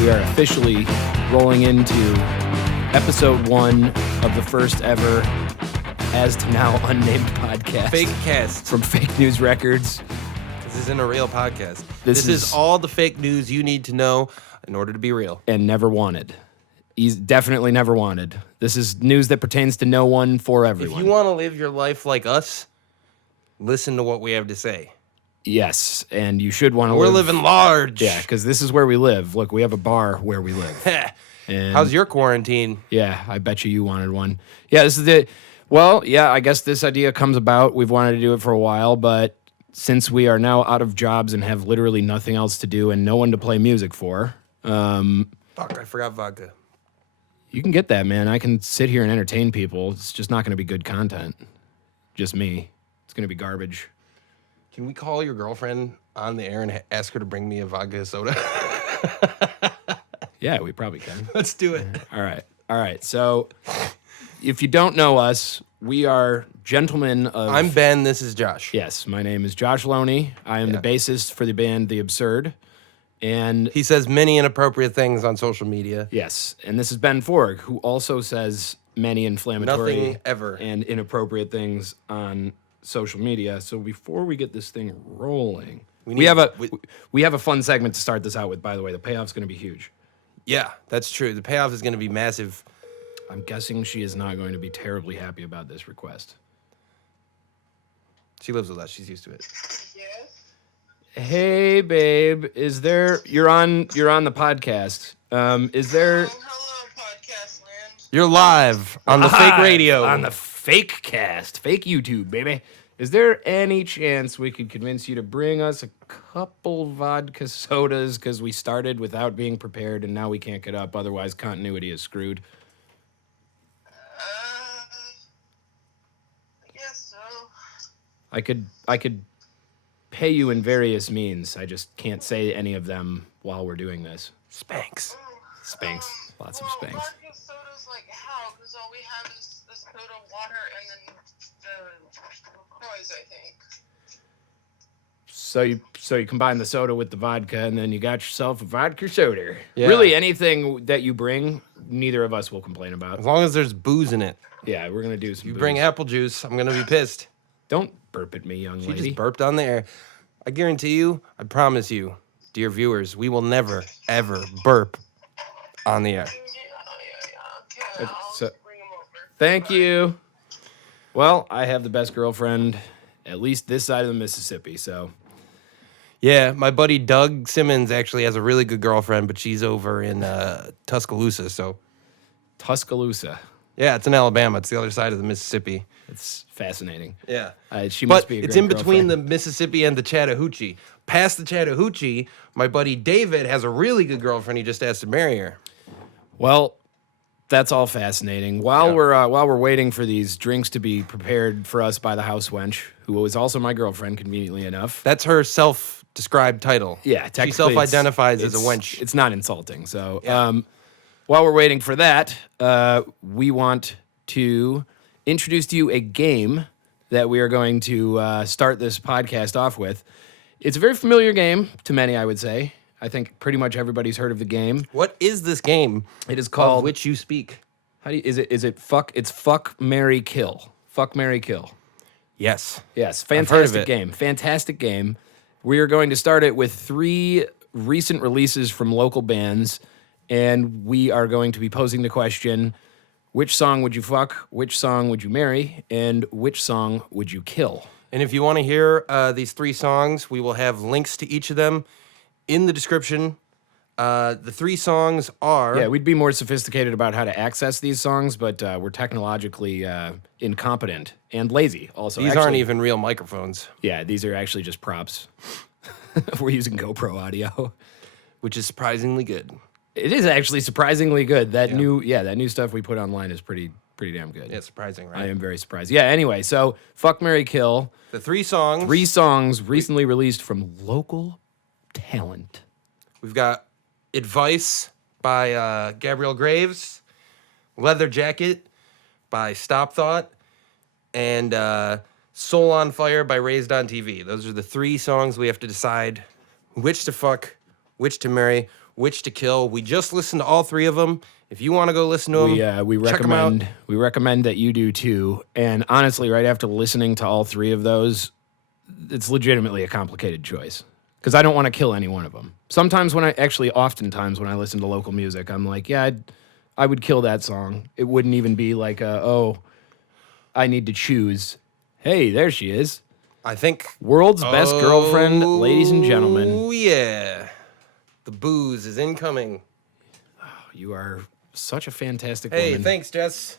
We are officially rolling into episode 1 of the first ever, as to now unnamed podcast. FakeCast. From Fake News Records. This isn't a real podcast. This is all the fake news you need to know in order to be real. And never wanted. He's definitely never wanted. This is news that pertains to no one for everyone. If you want to live your life like us, listen to what we have to say. Yes, and you should want to We're living large. Yeah, because this is where we live. Look, we have a bar where we live. And how's your quarantine? Yeah, I bet you wanted one. Yeah, this is the... Well, yeah, I guess this idea comes about. We've wanted to do it for a while, but since we are now out of jobs and have literally nothing else to do and no one to play music for... Fuck, I forgot vodka. You can get that, man. I can sit here and entertain people. It's just not going to be good content. Just me. It's going to be garbage. Can we call your girlfriend on the air and ask her to bring me a vodka soda? Yeah, we probably can. Let's do it. All right. So, if you don't know us, we are gentlemen of... I'm Ben. This is Josh. Yes, my name is Josh Loney. I am the bassist for the band The Absurd. And he says many inappropriate things on social media. Yes, and this is Ben Forg, who also says many inflammatory Nothing ever. And inappropriate things on social media. So before we get this thing rolling, we have a fun segment to start this out with. By the way, the payoff's going to be huge. Yeah, that's true. The payoff is going to be massive. I'm guessing she is not going to be terribly happy about this request. She lives with us. She's used to it. Yes. Hey, babe, you're on the podcast. Is there... Hello, podcast land. You're live on the fake radio. On the FakeCast. Fake YouTube, baby. Is there any chance we could convince you to bring us a couple vodka sodas because we started without being prepared and now we can't get up, otherwise continuity is screwed? I guess so. I could pay you in various means. I just can't say any of them while we're doing this. Spanx. Lots of spanks. Vodka soda's like how? Because all we have is the soda, water, and then the LaCroix, I think. So you combine the soda with the vodka, and then you got yourself a vodka soda. Yeah. Really, anything that you bring, neither of us will complain about. As long as there's booze in it. Yeah, we're gonna do some. You booze. bring apple juice, I'm going to be pissed. Don't burp at me, young She lady. just burped on the air. I guarantee you, I promise you, dear viewers, we will never, ever burp on the air. Yeah, okay. I'll So- bring them over. Thank you. Well, I have the best girlfriend, at least this side of the Mississippi. So Yeah, my buddy Doug Simmons actually has a really good girlfriend, but she's over in Tuscaloosa. So, Tuscaloosa. yeah, it's in Alabama. It's the other side of the Mississippi. It's fascinating. Yeah. She must But be a it's great in between girlfriend. the Mississippi and the Chattahoochee. Past the Chattahoochee, my buddy David has a really good girlfriend. He just asked to marry her. Well, that's all fascinating. While we're waiting for these drinks to be prepared for us by the house wench, who is also my girlfriend, conveniently enough. That's her self-described title. Yeah, She technically self-identifies as a it's- wench. It's not insulting. So, Yeah. while we're waiting for that, we want to introduce to you a game that we are going to start this podcast off with. It's a very familiar game to many, I would say. I think pretty much everybody's heard of the game. What is this game? It is Of called... which you speak. How do you, is it fuck? It's fuck, marry, kill. Fuck, marry, kill. Yes. Yes, heard of fantastic it. game. Fantastic game. We are going to start it with 3 recent releases from local bands, and we are going to be posing the question: which song would you fuck? Which song would you marry? And which song would you kill? And if you want to hear these 3 songs, we will have links to each of them in the description. The 3 songs are... Yeah, we'd be more sophisticated about how to access these songs, but we're technologically incompetent and lazy. Also, These aren't even real microphones, Yeah, these are actually just props. We're using GoPro audio. which is surprisingly good. It is actually surprisingly good. That new stuff we put online is pretty damn good. Yeah, surprising, right? I am very surprised. Yeah, anyway, so fuck, marry, kill. The 3 songs. 3 songs recently released from local talent. We've got Advice by Gabrielle Graves, Leather Jacket by Stop Thought, and Soul on Fire by Raised on TV. Those are the 3 songs we have to decide which to fuck, which to marry, which to kill. We just listened to all 3 of them. If you want to go listen to them, we check 'em out. recommend that you do too. And honestly, right after listening to all 3 of those, it's legitimately a complicated choice because I don't want to kill any one of them. Oftentimes when I listen to local music, I'm like, yeah, I would kill that song. It wouldn't even be like, I need to choose. Hey, there she is. I think World's best girlfriend, ladies and gentlemen. Oh, yeah. The booze is incoming. You are such a fantastic Hey, woman. thanks, Jess.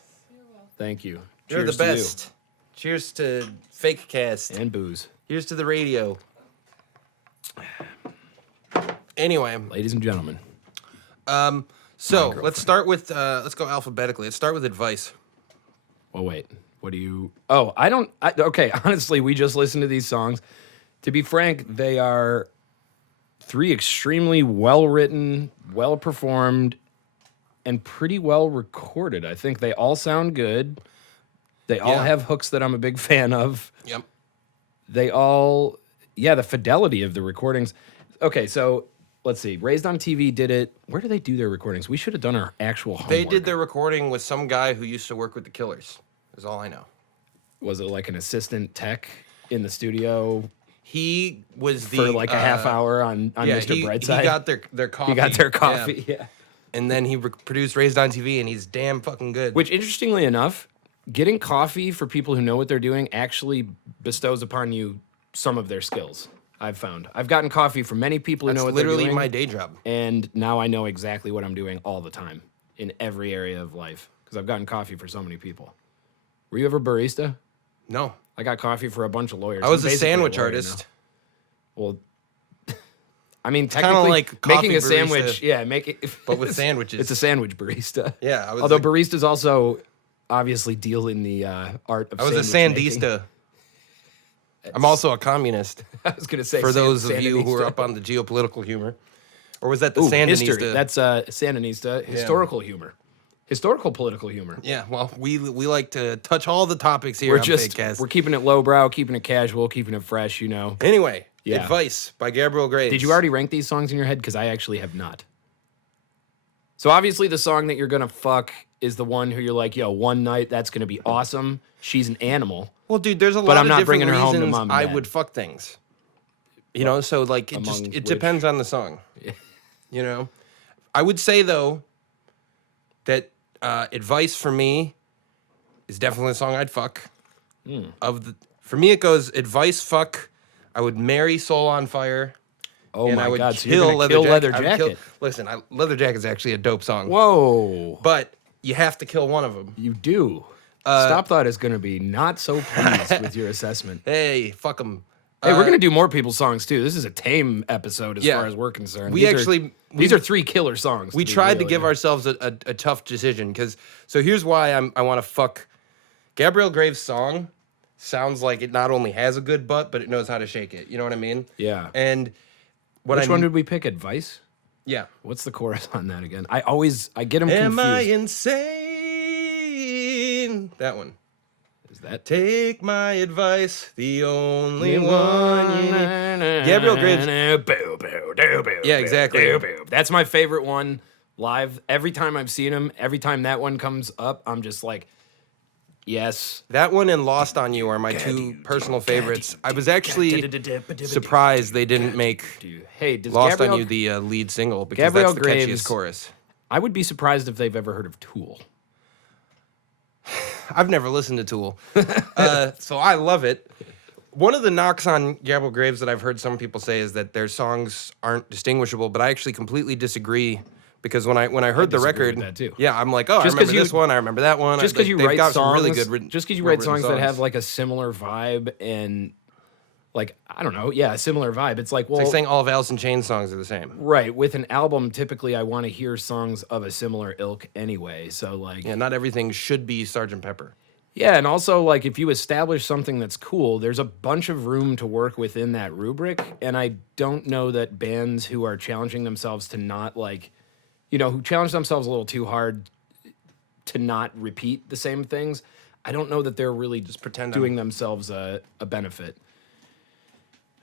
Thank you. You're Cheers the to you. best. Cheers to FakeCast. And booze. Here's to the radio. Anyway, Ladies and gentlemen. so let's start with let's go alphabetically. Let's start with advice. Well, wait. What do you... Oh, okay, honestly, we just listened to these songs. To be frank, they are 3 extremely well-written, well-performed, and pretty well recorded. I think they all sound good. They all have hooks that I'm a big fan of. Yep. They all... Yeah, the fidelity of the recordings. Okay, so let's see. Raised on TV did it... Where do they do their recordings? We should have done our actual homework. They did their recording with some guy who used to work with the Killers. Is all I know. Was it like an assistant tech in the studio He was for like a half hour on Mr. Brightside? He got their coffee. He got their coffee, yeah. And then he produced Raised on TV, and he's damn fucking good. Which, interestingly enough, getting coffee for people who know what they're doing actually bestows upon you some of their skills, I've found. I've gotten coffee from many people who know what they're doing. Literally my day job. And now I know exactly what I'm doing all the time in every area of life because I've gotten coffee for so many people. Were you ever barista? No. I got coffee for a bunch of lawyers. I was I'm a basically sandwich lawyer artist. now. Well, I mean, kinda technically, like coffee making a barista, sandwich, but with sandwiches. It's a sandwich barista. Yeah, I was Although baristas also obviously deal in the art of I was a sandwich making. sandista. I'm also a communist. I was going to say For those of you who are Sandinista. up on the geopolitical humor. Or was that the Ooh, Sandinista? history. That's Sandinista. Historical humor. Historical political humor. Yeah, well, we like to touch all the topics here on FakeCast. We're keeping it lowbrow, keeping it casual, keeping it fresh, you know. Anyway, Yeah. Advice by Gabrielle Graves. Did you already rank these songs in your head? Because I actually have not. So obviously the song that you're going to fuck is the one who you're like, yo, one night, that's going to be awesome. She's an animal. Well, dude, there's a lot I'm of not different bringing her home to reasons mom and I dad. would fuck things. You know, so like Among it which? depends on the song. You know, I would say though that Advice for me is definitely a song I'd fuck. For me, it goes Advice, fuck. I would marry Soul on Fire. Oh and my I would God, so you're kill gonna kill Leather I would Jacket. Listen, Leather Jacket's actually a dope song. Whoa. But you have to kill one of them. You do. Stop Thought is going to be not so pleased with your assessment. Hey, fuck them. Hey, we're going to do more people's songs too. This is a tame episode as Yeah. far as we're concerned. These are 3 killer songs. We tried to give ourselves a tough decision because here's why I want to fuck. Gabrielle Graves' song sounds like it not only has a good butt, but it knows how to shake it. You know what I mean? Yeah. And Which one did we pick? Advice? Yeah. What's the chorus on that again? I get them Am confused. I insane? That one. Is that Take my advice, the only one you need. Gabrielle Graves. Yeah, exactly. That's my favorite one live. Every time I've seen him, every time that one comes up, I'm just like, yes. That one and Lost on You are my 2 personal favorites. I was actually surprised they didn't make Hey, does Lost Gabrielle, on You the lead single because Gabrielle that's the Graves- catchiest chorus. I would be surprised if they've ever heard of Tool. I've never listened to Tool, so I love it. One of the knocks on Gabrielle Graves that I've heard some people say is that their songs aren't distinguishable, but I actually completely disagree because when I heard the disagree record, with that too. yeah, I'm like, oh, I Just 'cause remember you- this one, I remember that one. Just because you they've write got some songs, really good just because you write well-written songs that have like a similar vibe and like I don't know, yeah, a similar vibe. It's like, well, It's like saying all of Alice in Chains songs are the same. right, with an album, typically I want to hear songs of a similar ilk anyway. So like, Yeah, not everything should be Sgt. Pepper. yeah, and also like if you establish something that's cool, there's a bunch of room to work within that rubric. And I don't know that bands who are challenging themselves to not like, who challenge themselves a little too hard to not repeat the same things, I don't know that they're really just pretend doing themselves a benefit.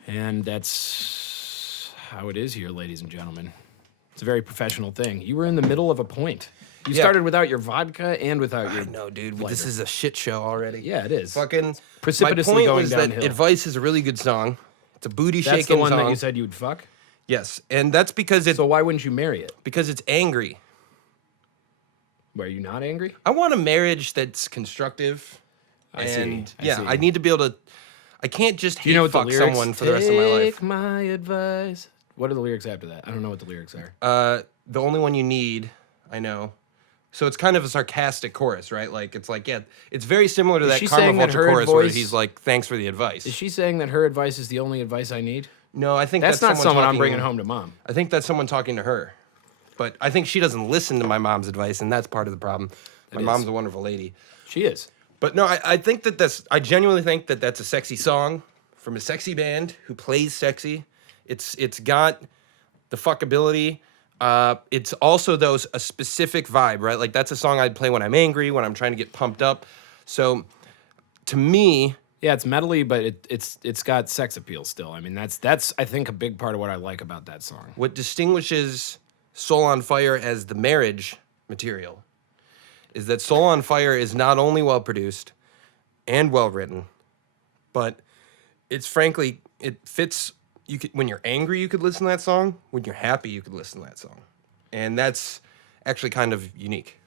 And that's how it is here, ladies and gentlemen. It's a very professional thing. You were in the middle of a point. You Yeah. started without your vodka and without your. No, dude, lighter. this is a shit show already. Yeah, it is. Fucking precipitously my point going was downhill. that Advice is a really good song. It's a booty That's shaking the one song. that you said you would fuck. Yes, and that's because So why wouldn't you marry it? it's angry. Were you not angry? I want a marriage that's constructive. I see, And I yeah, see. I need to be able to. I can't just Do you know what the fuck lyrics? someone for the rest of my life. Take my advice. What are the lyrics after that? I don't know what the lyrics are. The only one you need, I know. So it's kind of a sarcastic chorus, right? Like it's like, yeah, it's very similar to that she Karma saying that Vulture her chorus where advice- he's like, "Thanks for the advice." Is she saying that her advice is the only advice I need? No, I think That's not someone I'm talking- bringing home to mom. I think that's someone talking to her, but I think she doesn't listen to my mom's advice, and that's part of the problem. My is. mom's a wonderful lady, She is. but no, I think I genuinely think that that's a sexy song from a sexy band who plays sexy. It's got the fuckability. It's also a specific vibe, right? Like that's a song I'd play when I'm angry, when I'm trying to get pumped up. So to me, Yeah, it's metally, but it's got sex appeal still. I mean, that's I think a big part of what I like about that song. what distinguishes Soul on Fire as the marriage material is that Soul on Fire is not only well produced and well written, but it's frankly, it fits. When you're angry, you could listen to that song. When you're happy, you could listen to that song. And that's actually kind of unique.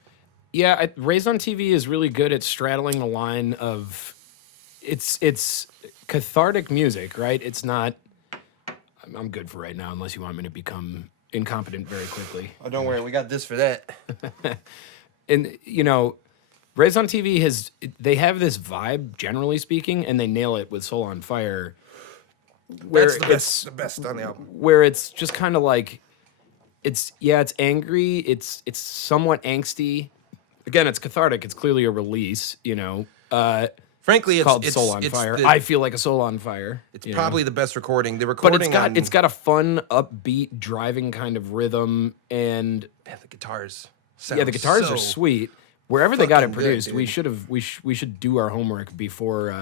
Yeah, Raised on TV is really good at straddling the line of it's cathartic music, right? It's not. I'm good for right now, unless you want me to become incompetent very quickly. Oh, don't worry. We got this for that. And Raised on TV they have this vibe, generally speaking, and they nail it with Soul on Fire. Where That's the best on the album. where it's just kind of like it's angry, it's somewhat angsty. Again, it's cathartic. It's clearly a release, Frankly, it's called Soul on Fire. I feel like a soul on fire. It's probably the best recording. The but recording it's got a fun, upbeat, driving kind of rhythm, and man, the guitars. the guitars are sweet. Wherever they got it fucking good, produced, dude. we should do our homework before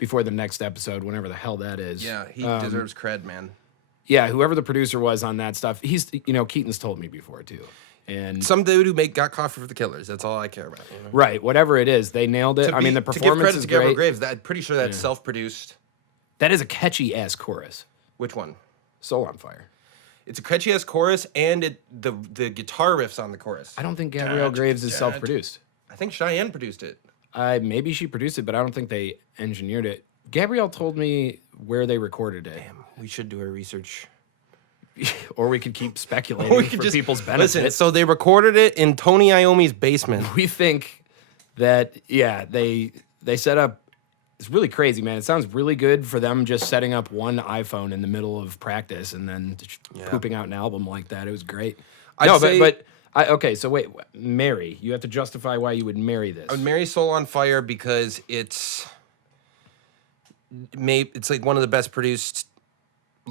the next episode, whenever the hell that is. Yeah, he deserves cred, man. Yeah, whoever the producer was on that stuff, he's Keaton's told me before too. And Some dude who got coffee for the Killers. That's all I care about. right, whatever it is, they nailed it. I mean, the to give performance credit is to Gabrielle great. Graves, I'm pretty sure that's self-produced. That is a catchy ass chorus. Which one? Soul on Fire. It's a catchy ass chorus, and the guitar riffs on the chorus. I don't think Gabrielle Graves is self-produced. I think Cheyenne produced it. Maybe she produced it, but I don't think they engineered it. Gabrielle told me where they recorded it. We should do our research. Or we could keep speculating for people's benefit. Listen, so they recorded it in Tony Iommi's basement. We think that, they set up. It's really crazy, man. It sounds really good for them just setting up one iPhone in the middle of practice and then pooping out an album like that. It was great. Okay, so wait, marry. You have to justify why you would marry this. I would marry Soul on Fire because it's like one of the best produced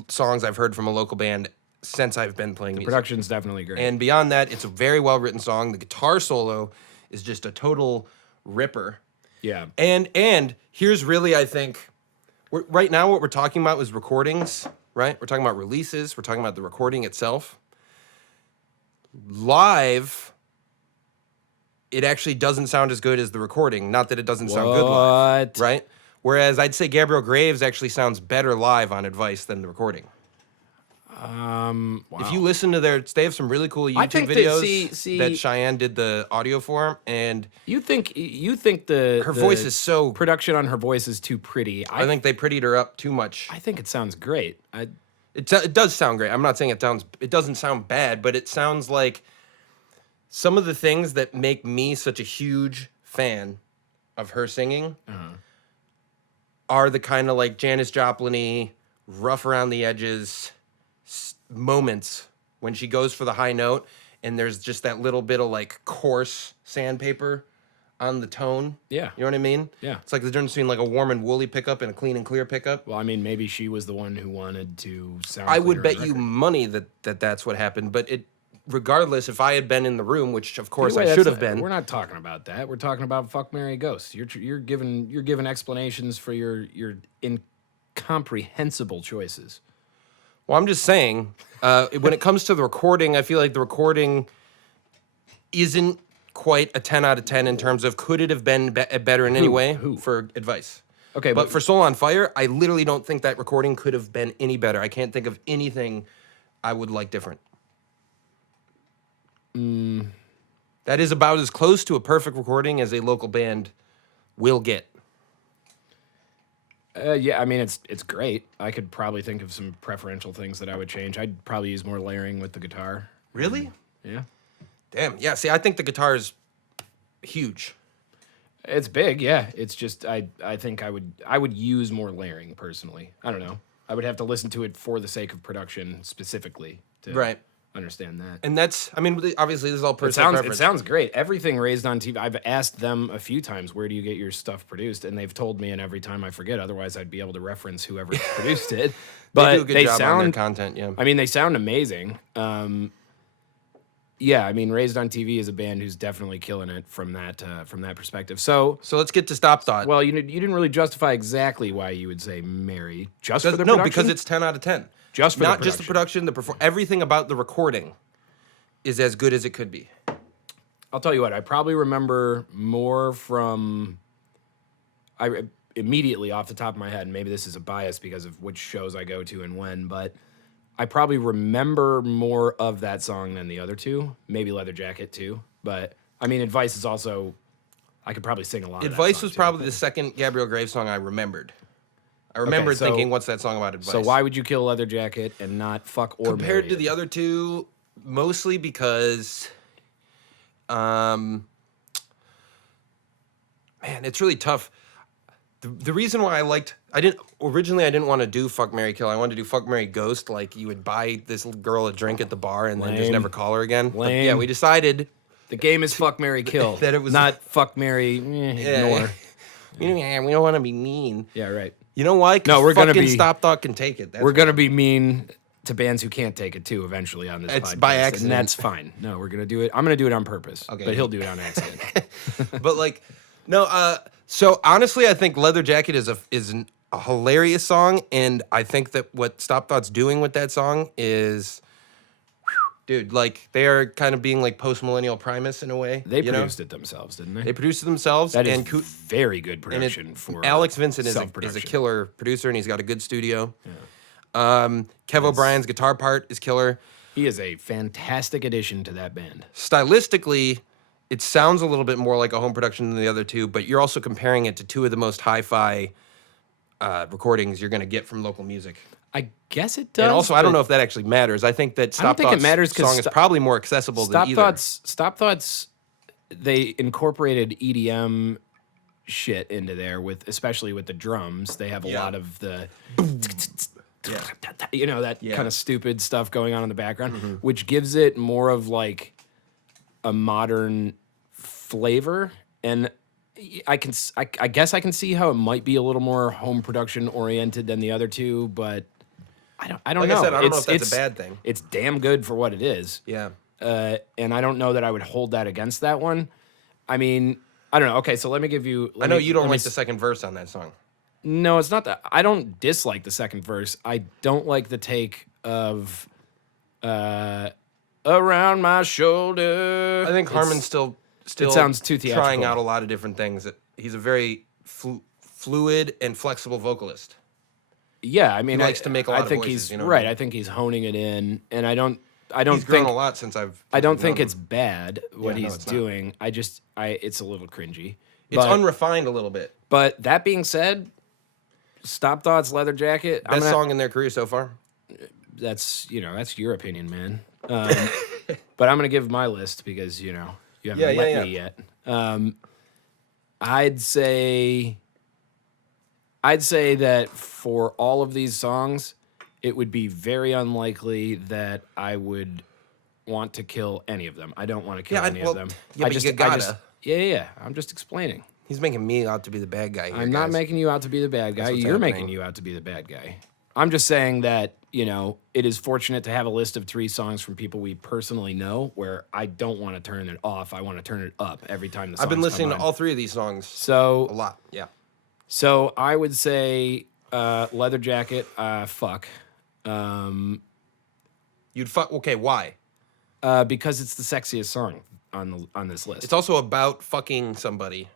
songs I've heard from a local band since I've been playing music. Production's definitely great. And beyond that, it's a very well written song. The guitar solo is just a total ripper. yeah. And here's really, I think, right now what we're talking about is recordings, right? We're talking about releases. We're talking about the recording itself. Live, it actually doesn't sound as good as the recording. Not that it doesn't sound good live, What? right? Whereas I'd say Gabrielle Graves actually sounds better live on Advice than the recording. Wow. If you listen to they have some really cool I YouTube think that- videos that Cheyenne did the audio for, and You think the her voice is so. production on her voice is too pretty. I think they prettied her up too much. I think it sounds great. It does sound great. I'm not saying it doesn't sound bad, but it sounds like some of the things that make me such a huge fan of her singing are the kind of like Janis Joplin-y, rough around the edges moments when she goes for the high note and there's just that little bit of like coarse sandpaper on the tone. Yeah. You know what I mean? Yeah. It's like the difference between like a warm and woolly pickup and a clean and clear pickup. Well, I mean, maybe she was the one who wanted to sound. I would clearer bet on you record. money that that's what happened. But regardless, if I had been in the room, which of course Anyway, I should that's have been. We're not talking about that. We're talking about fuck, marry, ghost. You're giving explanations for your incomprehensible choices. Well, I'm just saying, when it comes to the recording, I feel like the recording isn't quite a 10 out of 10 in terms of could it have been better in any way for advice. Okay, But for Soul on Fire, I literally don't think that recording could have been any better. I can't think of anything I would like different. That is about as close to a perfect recording as a local band will get. Yeah, I mean it's great. I could probably think of some preferential things that I would change. I'd probably use more layering with the guitar. Really? Yeah. Damn. Yeah, see, I think the guitar is huge. It's big, yeah. It's just I think I would use more layering personally. I don't know. I would have to listen to it for the sake of production specifically to understand that. And that's, I mean, obviously this is all It personal preference. sounds great. Everything Raised on TV. I've asked them a few times, where do you get your stuff produced? And they've told me, and every time I forget. Otherwise, I'd be able to reference whoever produced it. But they do a good job sound on their content, yeah. I mean, they sound amazing. Yeah, I mean, Raised on TV is a band who's definitely killing it from that perspective. So let's get to Stop Thought. well, you didn't really justify exactly why you would say Mary. Just for the no, production? because it's 10 out of 10. Just for not the just the production, everything about the recording is as good as it could be. I'll tell you what, I probably remember more from immediately off the top of my head, and maybe this is a bias because of which shows I go to and when, but I probably remember more of that song than the other two. Maybe Leather Jacket too, but I mean, Advice is also, I could probably sing a lot of that Advice song was too. probably the second Gabrielle Graves song I remembered. I remembered so- thinking, what's that song about Advice? So why would you kill Leather Jacket and not fuck or Compared marry to it? the other two, mostly because, man, it's really tough. The reason why I didn't want to do Fuck, Marry, Kill. I wanted to do Fuck, Marry, Ghost. Like you would buy this girl a drink at the bar and then just Lame. never call her again. But Lame. yeah, we decided The game is fuck, marry, kill. that it was- not fuck, marry, ignore. Yeah, we don't want to be mean. Yeah, right. You know why? 'Cause No, we're gonna fucking be- Stop Thought can take it. That's We're gonna be mean to bands who can't take it too eventually on this It's podcast. by accident. And that's fine. No, we're gonna do it. I'm gonna do it on purpose. Okay. But he'll do it on accident. But like, no. So honestly, I think Leather Jacket is a hilarious song, and I think that what Stop Thought's doing with that song is, dude, like they are kind of being like post-millennial Primus in a way. They you know? produced it themselves, didn't they? They produced it themselves, That is and very good and it- production for Alex Vincent is a self-production. killer producer, and he's got a good studio. Kev O'Brien's guitar part is killer. He is a fantastic addition to that band. Stylistically, it sounds a little bit more like a home production than the other two, but you're also comparing it to two of the most hi-fi recordings you're going to get from local music. I guess it does. And also, I don't but know if that actually matters. I think that I don't Stop think it Thought's matters 'cause song is probably more accessible than either. Stop Thoughts, they incorporated EDM shit into there especially with the drums. They have a Yeah. lot of the you know, that kind of stupid stuff going on in the background, which gives it more of like a modern flavor. And I guess I can see how it might be a little more home production oriented than the other two, but I don't Like know. I said, I don't know if that's a bad thing. It's damn good for what it is. Yeah. And I don't know that I would hold that against that one. I mean, I don't know. Okay, so let me give you. I know you don't like the second verse on that song. No, it's not that. I don't dislike the second verse. I don't like the take of around my shoulder. I think Harmon's still it sounds too trying theatrical. out a lot of different things. He's a very fluid and flexible vocalist. Yeah, I mean, He likes to make a lot I of think voices, he's you know what I right. mean? I think he's honing it in, and I don't He's grown think a lot since I've. I don't think known it's him. bad what Yeah, no, he's it's not. doing. It's a little cringy. It's But- unrefined a little bit. But that being said, Stop Thoughts, Leather Jacket. Best song in their career so far. That's your opinion, man. But I'm gonna give my list because you haven't let me yet. I'd say that for all of these songs, it would be very unlikely that I would want to kill any of them. I don't want to kill any of them. Yeah, but you gotta. Yeah. I'm just explaining. He's making me out to be the bad guy here, I'm not guys. making you out to be the bad guy. what's You're happening. making you out to be the bad guy. I'm just saying that, it is fortunate to have a list of 3 songs from people we personally know where I don't want to turn it off. I want to turn it up every time the songs I've been listening come to on. all 3 of these songs a So, lot. Yeah. so I would say Leather Jacket, fuck. You'd fuck. Okay, why? Because it's the sexiest song on this list. It's also about fucking somebody.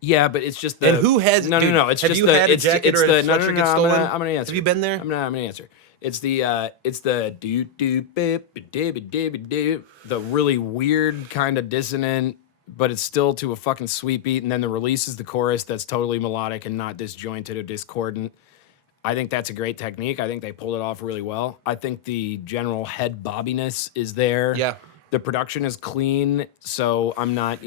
Yeah, but it's just the. And who has? No, dude, no, no. It's have just you the. had a It's, jacket it's or a the. No, sweatshirt no, no. get I'm stolen? gonna answer. Have you been there? I'm gonna answer. It's the. It's the do do bip do the really weird kind of dissonant, but it's still to a fucking sweet beat, and then the release is the chorus that's totally melodic and not disjointed or discordant. I think that's a great technique. I think they pulled it off really well. I think the general head bobbiness is there. Yeah. The production is clean, so I'm not,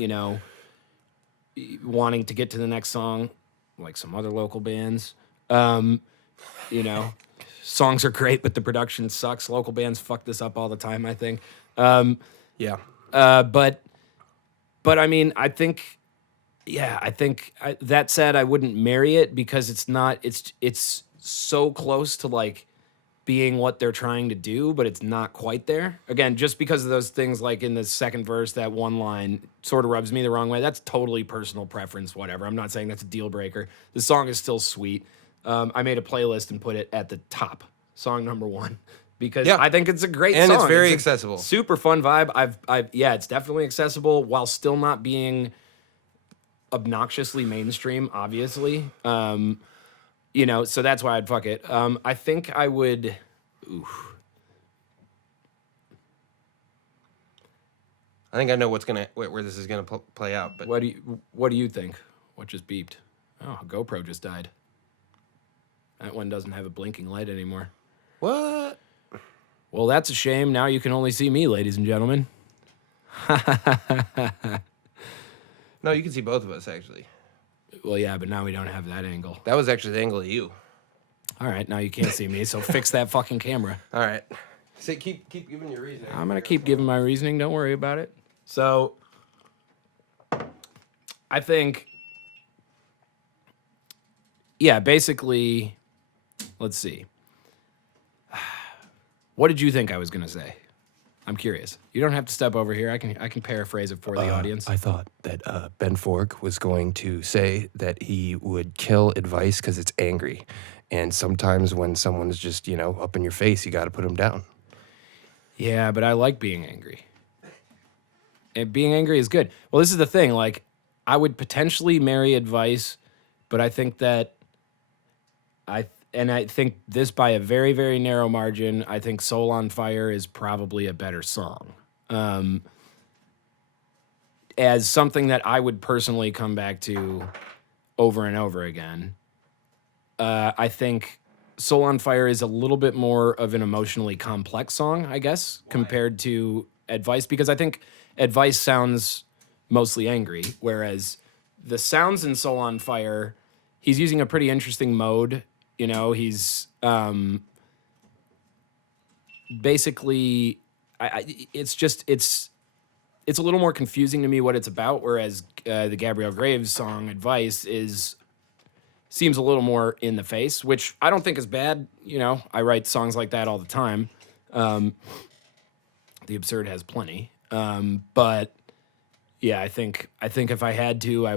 wanting to get to the next song like some other local bands. Songs are great, but the production sucks. Local bands fuck this up all the time, I think. Yeah. But I mean, I think that said, I wouldn't marry it because it's so close to like being what they're trying to do, but it's not quite there. Again, just because of those things, like in the second verse, that one line sort of rubs me the wrong way. That's totally personal preference, whatever. I'm not saying that's a deal breaker. The song is still sweet. I made a playlist and put it at the top, song number 1, because Yeah. I think it's a great song. And it's very a accessible. super fun vibe. It's definitely accessible while still not being obnoxiously mainstream, obviously. So that's why I'd fuck it. I think I would. I think I know where this is gonna play out. But What do you think? What just beeped? Oh, GoPro just died. That one doesn't have a blinking light anymore. what? Well, that's a shame. Now you can only see me, ladies and gentlemen. No, you can see both of us actually. Well, yeah, but now we don't have that angle. That was actually the angle of you. All right, now you can't see me, so fix that fucking camera. All right. Say keep giving your reasoning. I'm gonna keep giving my reasoning. Don't worry about it. So, I think, basically, let's see. What did you think I was gonna say? I'm curious. You don't have to step over here. I can paraphrase it for the audience. I thought that Ben Fork was going to say that he would kill advice because it's angry. And sometimes when someone's just, up in your face, you got to put them down. Yeah, but I like being angry. And being angry is good. Well, this is the thing. Like, I would potentially marry advice, but I think that I think this by a very, very narrow margin. I think Soul on Fire is probably a better song. As something that I would personally come back to over and over again. I think Soul on Fire is a little bit more of an emotionally complex song, I guess, compared to Advice, because I think Advice sounds mostly angry, whereas the sounds in Soul on Fire, he's using a pretty interesting mode. He's basically, it's a little more confusing to me what it's about, whereas the Gabrielle Graves song Advice seems a little more in the face, which I don't think is bad. I write songs like that all the time. The Absurd has plenty. But yeah, I think if I had to, I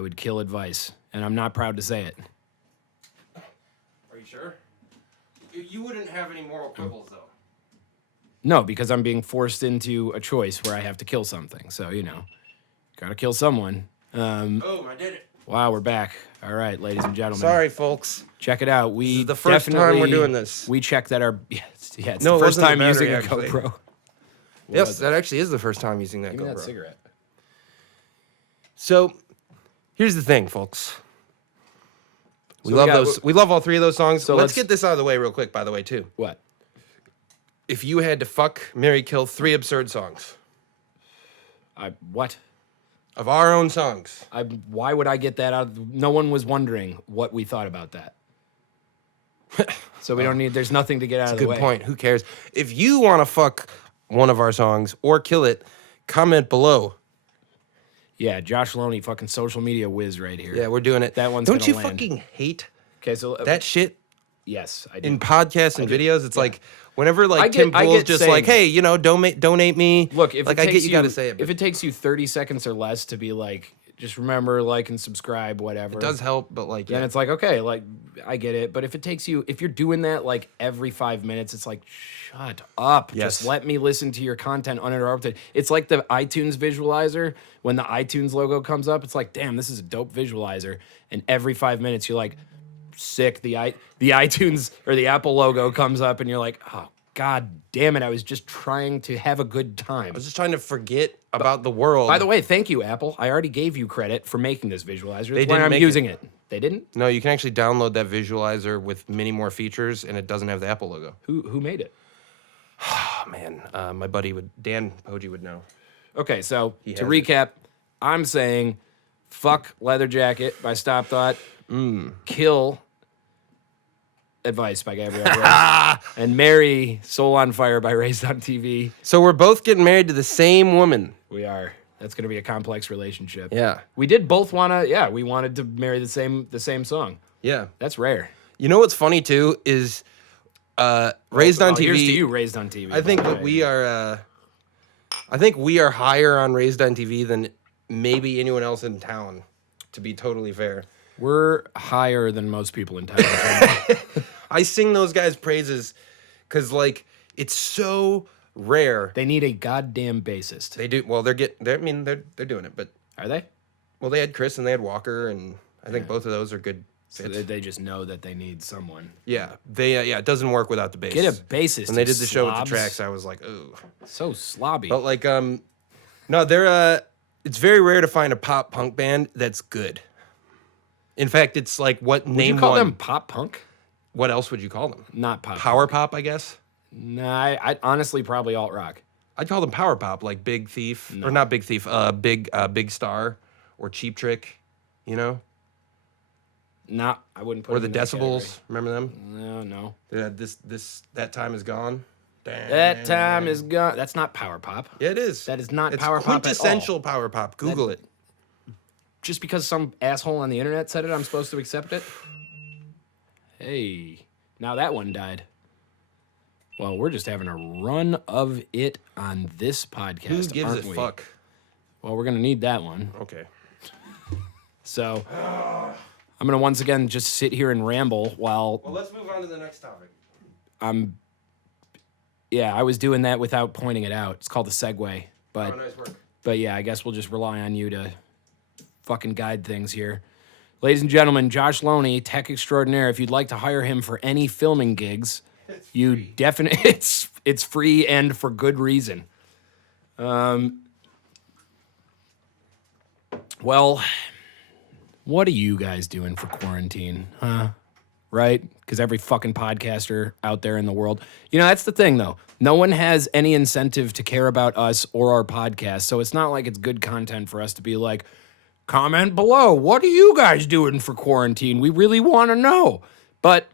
would kill Advice, and I'm not proud to say it. Are you sure? You wouldn't have any moral quibbles though. No, because I'm being forced into a choice where I have to kill something. So, gotta kill someone. Boom, I did it. Wow, we're back. All right, ladies and gentlemen. Sorry, folks. Check it out. This is the first time we're doing this. We check that our... it's No, the it first wasn't the time using battery, a actually. GoPro. Yes, that actually is the first time using that Give me GoPro. that cigarette. So, here's the thing, folks. We So love we got- those. We love all three of those songs. So let's let's- get this out of the way real quick, by the way, too. What? If you had to fuck, marry, kill 3 absurd songs What? of our own songs, Why would I get that out? No one was wondering what we thought about that. So we don't need... There's nothing to get out of the way. good point. Who cares? If you want to fuck one of our songs or kill it, comment below. Yeah, Josh Loney, fucking social media whiz right here. Yeah, we're doing it. That one's Don't gonna you land. fucking hate Okay, so... that shit yes, I do. in podcasts and videos? It's like whenever like get- Tim I Pool's get just saying- like, hey, donate me. Look, if like it I takes get you got to say it. If But it takes you 30 seconds or less to be like, just remember, like, and subscribe, whatever. It does help, but like, Then it's like, okay, like, I get it. But if you're doing that like every 5 minutes, it's like, shut up. Yes. Just let me listen to your content uninterrupted. It's like the iTunes visualizer. When the iTunes logo comes up, it's like, damn, this is a dope visualizer. And every 5 minutes, you're like, sick. The iTunes or the Apple logo comes up, and you're like, oh, God damn it. I was just trying to have a good time. I was just trying to forget about the world. By the way, thank you, Apple. I already gave you credit for making this visualizer. That's why didn't I'm make using it. They didn't? No, you can actually download that visualizer with many more features, and it doesn't have the Apple logo. Who made it? Oh man, my buddy Dan Poggi would know. Okay, so to has it. recap, I'm saying fuck Leather Jacket by Stop Thought, kill Advice by Gabrielle Graves, and marry Soul on Fire by Raised on TV. So we're both getting married to the same woman. We are. That's going to be a complex relationship. Yeah. We did both want to, we wanted to marry the same song. Yeah. That's rare. You know what's funny too is Raised on TV. Here's to you, Raised on TV. I think that we are. I think we are higher on Raised on TV than maybe anyone else in town. To be totally fair, We're higher than most people in town. I sing those guys' praises because like it's so rare. They need a goddamn bassist. They do well. They're doing it, but Are they? well, they had Chris and they had Walker, and I think both of those are good So fits. they just know that they need someone. Yeah, it doesn't work without the bass. Get a bassist. When they you did the show with the slobs. tracks, I was like, ooh. So slobby. But like, no, they're it's very rare to find a pop punk band that's good. In fact, it's like what Would name you call one? them pop punk? What else would you call them? Not pop. Power pop, I guess. Nah, I honestly probably alt rock. I'd call them power pop, like Big Thief or not Big Thief, Big Star or Cheap Trick, you know, Not. I wouldn't put. or them the in that Decibels. Remember them? category. No. They had that time is gone. That time is gone. That's not power pop. Yeah, it is. That is not it's power pop at all. quintessential power pop. Google it. Just because some asshole on the internet said it, I'm supposed to accept it? Hey, now that one died. Well, we're just having a run of it on this podcast, Who gives aren't a we? fuck? Well, we're going to need that one. Okay. So I'm going to once again just sit here and ramble while Well, let's move on to the next topic. I was doing that without pointing it out. It's called a segue. But, Oh, nice work. but yeah, I guess we'll just rely on you to fucking guide things here. Ladies and gentlemen, Josh Loney, tech extraordinaire. If you'd like to hire him for any filming gigs, you definitely it's free and for good reason. Well, what are you guys doing for quarantine, huh? Right? Because every fucking podcaster out there in the world, that's the thing though. No one has any incentive to care about us or our podcast, so it's not like it's good content for us to be like, comment below. What are you guys doing for quarantine? We really want to know. But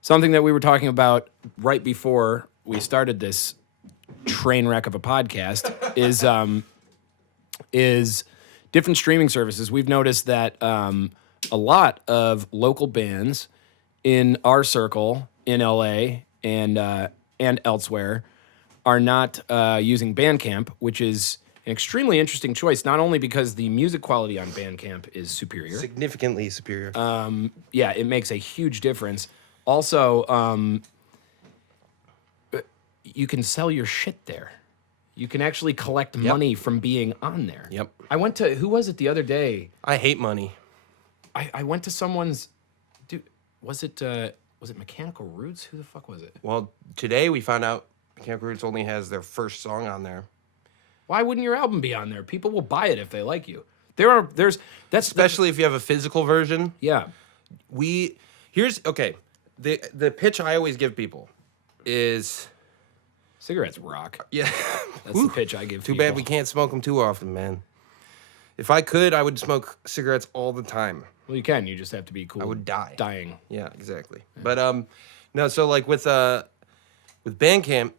something that we were talking about right before we started this train wreck of a podcast is different streaming services. We've noticed that a lot of local bands in our circle in LA and elsewhere are not using Bandcamp, which is an extremely interesting choice, not only because the music quality on Bandcamp is superior. Significantly superior. Yeah, it makes a huge difference. Also, you can sell your shit there. You can actually collect money from being on there. Yep. I went to, who was it the other day? I hate money. I went to someone's, dude, was it Mechanical Roots? Who the fuck was it? Well, today we found out Mechanical Roots only has their first song on there. Why wouldn't your album be on there? People will buy it if they like you. Especially if you have a physical version. Yeah. The pitch I always give people is Cigarettes rock. yeah. That's the pitch I give Too people. bad we can't smoke them too often, man. If I could, I would smoke cigarettes all the time. Well, you can. You just have to be cool. I would die. Dying. Yeah, exactly. But no. So like with Bandcamp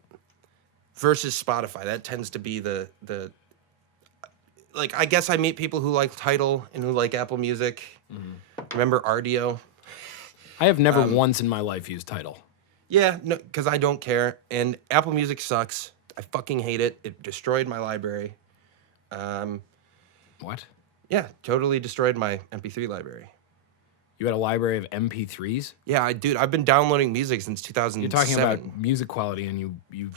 versus Spotify, that tends to be the like I guess I meet people who like Tidal and who like Apple Music. Mm-hmm. Remember Rdio? I have never once in my life used Tidal. Yeah, no, because I don't care. And Apple Music sucks. I fucking hate it. It destroyed my library. What? Yeah, totally destroyed my MP3 library. You had a library of MP3s? Yeah, dude, I've been downloading music since 2007. You're talking about music quality and you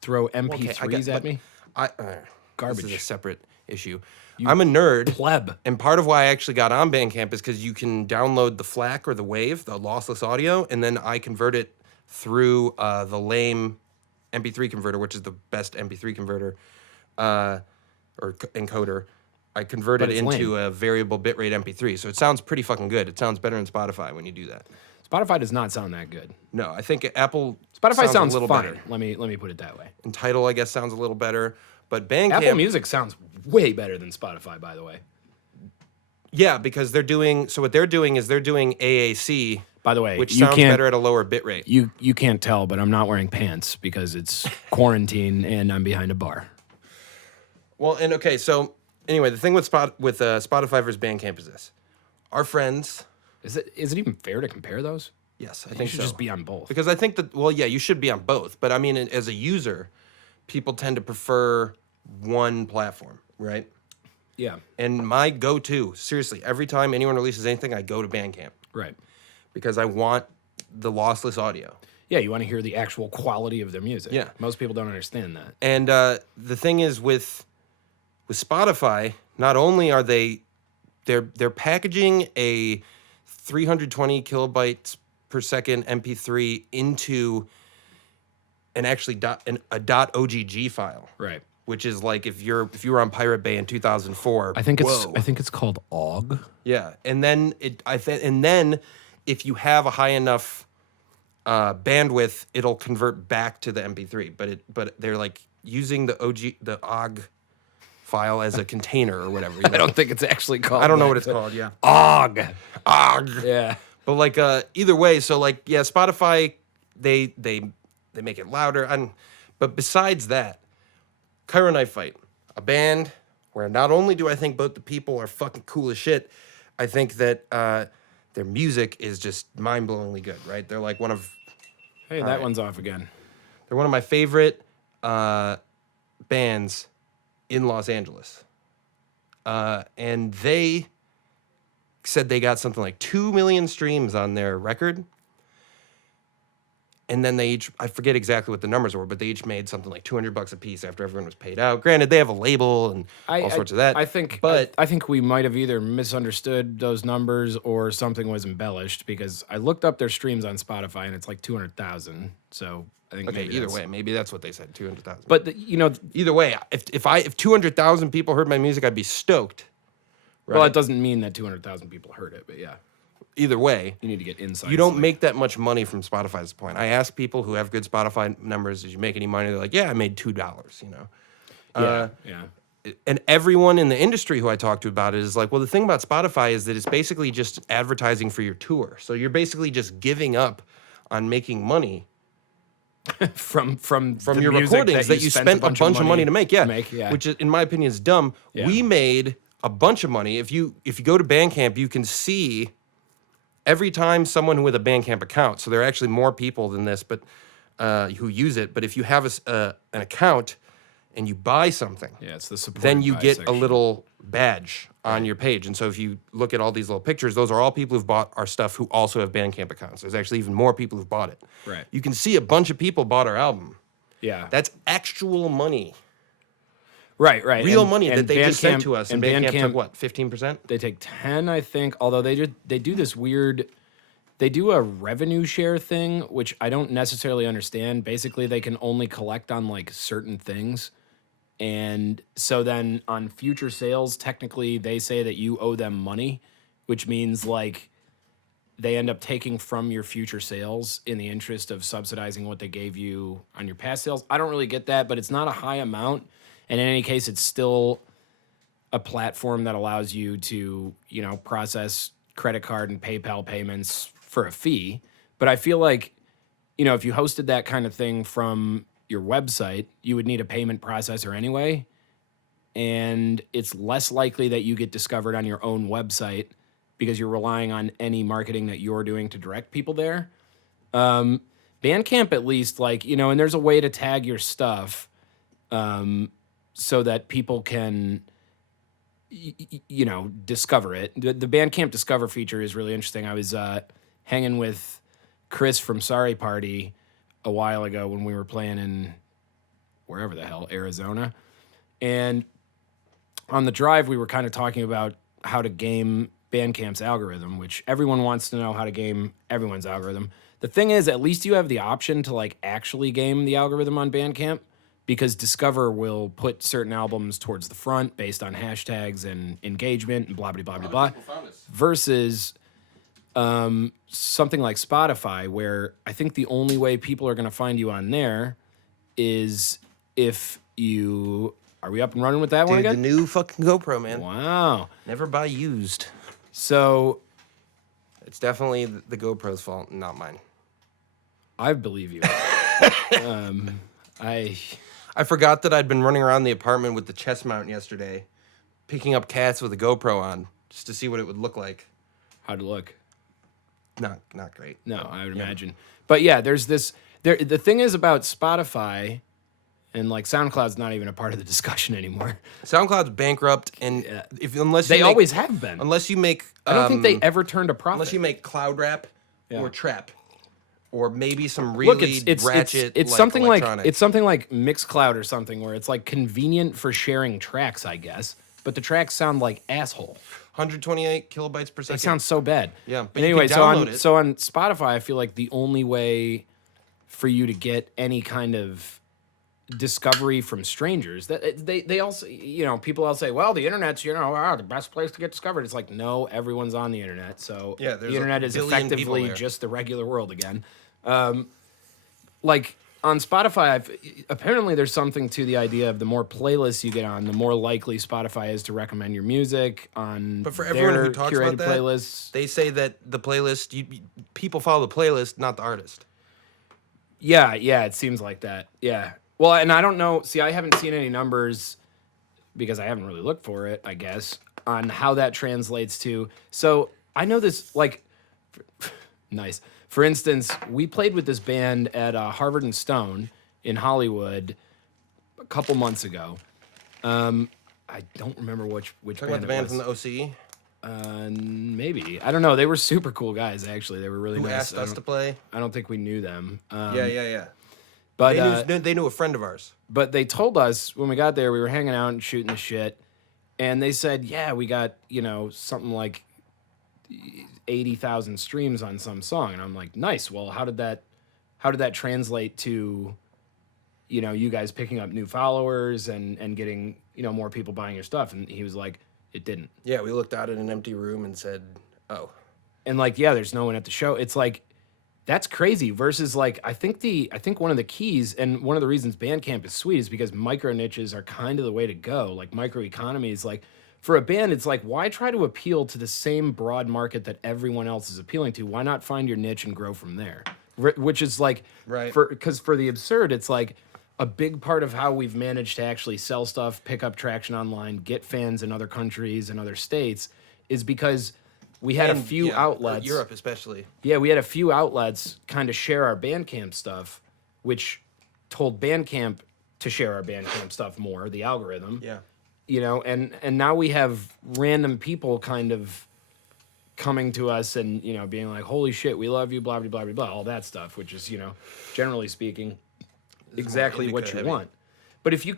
throw MP3s at me? Garbage. This is a Garbage. separate issue. I'm a nerd. Pleb. And part of why I actually got on Bandcamp is because you can download the FLAC or the WAV, the lossless audio, and then I convert it through the lame MP3 converter, which is the best MP3 converter encoder. I convert But it it's into lame. a variable bitrate MP3. So it sounds pretty fucking good. It sounds better than Spotify when you do that. Spotify does not sound that good. No, I think Apple Spotify sounds a little fine. better. Let me put it that way. And Tidal, I guess, sounds a little better. But Bandcamp... Apple Music sounds way better than Spotify, by the way. Yeah, because they're doing... So what they're doing is they're doing AAC, By the way, which you sounds can't- better at a lower bit rate. You can't tell, but I'm not wearing pants because it's quarantine and I'm behind a bar. Well, and okay, so anyway, the thing with Spotify versus Bandcamp is this. Our friends... Is it even fair to compare those? Yes, I You think should so. just be on both. Because I think that, well, yeah, you should be on both. But I mean, as a user, people tend to prefer one platform, right? Yeah, And my go-to, seriously, every time anyone releases anything, I go to Bandcamp right. because I want the lossless audio. Yeah, you want to hear the actual quality of their music. Yeah. Most people don't understand that. And the thing is with Spotify, not only are they're packaging a 320 kilobytes per second MP3 into an actually a .ogg file, Right. which is like if you were on Pirate Bay in 2004. I think whoa. it's called OGG. Yeah, and then if you have a high enough bandwidth, it'll convert back to the MP3. But they're like using the OGG file as a container or whatever. You know? I don't think it's actually called. I don't know that, what it's but- called. Yeah, OGG. OGG. Yeah. But like either way, so like yeah, Spotify they make it louder. But besides that, Cairo Knife Fight, a band where not only do I think both the people are fucking cool as shit, I think that their music is just mind-blowingly good. Right? They're like one of Hey, that one's off again. they're one of my favorite bands in Los Angeles, and they said they got something like 2 million streams on their record. And then they each, I forget exactly what the numbers were, but they each made something like $200 a piece after everyone was paid out. Granted, they have a label and all sorts of that. I think, but I think we might have either misunderstood those numbers or something was embellished because I looked up their streams on Spotify and it's like 200,000. So I think okay, maybe either that's- way, maybe that's what they said, 200,000. But either way, if 200,000 people heard my music, I'd be stoked. Right? well, it doesn't mean that 200,000 people heard it, but yeah, Either way, you need to get insights. you don't like- make that much money from Spotify's point. I ask people who have good Spotify numbers, did you make any money? They're like, yeah, I made $2, you know. Yeah. And everyone in the industry who I talk to about it is like, well, the thing about Spotify is that it's basically just advertising for your tour. So you're basically just giving up on making money from from the your music recordings that you spent a bunch of money to make. Yeah. yeah. Which is, in my opinion is dumb. Yeah. We made a bunch of money. If you go to Bandcamp, you can see every time someone with a Bandcamp account. So there are actually more people than this, but who use it. But if you have an account and you buy something, yeah, it's the support. then you get a little badge on your page. And so if you look at all these little pictures, those are all people who've bought our stuff who also have Bandcamp accounts. There's actually even more people who've bought it. Right. You can see a bunch of people bought our album. Yeah. That's actual money. right. Real money that they just sent Bandcamp- to us. And Bandcamp took what, 15%? They take 10, I think, although they do this weird, they do a revenue share thing, which I don't necessarily understand. Basically, they can only collect on like certain things. And so then on future sales, technically they say that you owe them money, which means like they end up taking from your future sales in the interest of subsidizing what they gave you on your past sales. I don't really get that, but it's not a high amount. And in any case, it's still a platform that allows you to, you know, process credit card and PayPal payments for a fee. But I feel like, you know, if you hosted that kind of thing from your website, you would need a payment processor anyway. And it's less likely that you get discovered on your own website because you're relying on any marketing that you're doing to direct people there. Bandcamp, at least, like, you know, and there's a way to tag your stuff so that people can, discover it. The Bandcamp Discover feature is really interesting. I was hanging with Chris from Sorry Party a while ago when we were playing in wherever the hell, Arizona. And on the drive, we were kind of talking about how to game Bandcamp's algorithm, which everyone wants to know how to game everyone's algorithm. The thing is, at least you have the option to like actually game the algorithm on Bandcamp, because Discover will put certain albums towards the front based on hashtags and engagement and blah, blah, blah, blah, blah. Versus something like Spotify, where I think the only way people are going to find you on there is if you... Are we up and running with that one Dude, again? the new fucking GoPro, man. Wow. Never buy used. So It's definitely the GoPro's fault, not mine. I believe you. I forgot that I'd been running around the apartment with the chest mount yesterday, picking up cats with a GoPro on, just to see what it would look like. How'd it look? Not great. No, I would imagine. But yeah, there's this. The thing is about Spotify, and like SoundCloud's not even a part of the discussion anymore. SoundCloud's bankrupt, and They always have been. Unless you make, I don't think they ever turned a profit. unless you make cloud rap or trap, or maybe some Look, really it's ratchet. it's like, something like electronic. it's something like Mixcloud or something, where it's like convenient for sharing tracks, I guess. But the tracks sound like asshole. 128 kilobytes per second. It sounds so bad. Yeah, but But you anyway, can download it. so on Spotify, I feel like the only way for you to get any kind of discovery from strangers, that they also, people all say, well, the internet's the best place to get discovered. It's like, no, everyone's on the internet. So Yeah, there's the internet a is billion people effectively there. just the regular world again. Like on Spotify, apparently there's something to the idea of the more playlists you get on, the more likely Spotify is to recommend your music on But for everyone their who talks curated about that, playlists. they say that the playlist, people follow the playlist, not the artist. Yeah, it seems like that. Yeah. Well, and I don't know. See, I haven't seen any numbers because I haven't really looked for it, I guess, on how that translates to. So I know this, like, nice. For instance, we played with this band at Harvard and Stone in Hollywood a couple months ago. I don't remember which Talking band about the band it from was. the OC Maybe. I don't know. They were super cool guys, actually. They were really who nice. asked us to play. I don't think we knew them. Yeah. But They knew a friend of ours. But they told us when we got there, we were hanging out and shooting the shit, and they said, yeah, we got, something like 80,000 streams on some song. And I'm like, nice. Well, how did that translate to, you guys picking up new followers and getting, more people buying your stuff? And he was like, it didn't. Yeah, we looked out at an empty room and said, oh. And like, yeah, there's no one at the show. It's like, that's crazy. Versus like, I think one of the keys and one of the reasons Bandcamp is sweet is because micro niches are kind of the way to go. Like micro economies, like for a band, it's like, why try to appeal to the same broad market that everyone else is appealing to? Why not find your niche and grow from there? Which is like, Right. Because for the absurd, it's like a big part of how we've managed to actually sell stuff, pick up traction online, get fans in other countries and other states is because we had a And, few yeah, outlets. Europe especially. Yeah, we had a few outlets kind of share our Bandcamp stuff, which told Bandcamp to share our Bandcamp stuff more, the algorithm. Yeah. And now we have random people kind of coming to us and, being like, holy shit, we love you, blah, blah, blah, blah, blah, all that stuff, which is, generally speaking, exactly what you indica heavy. want. But if you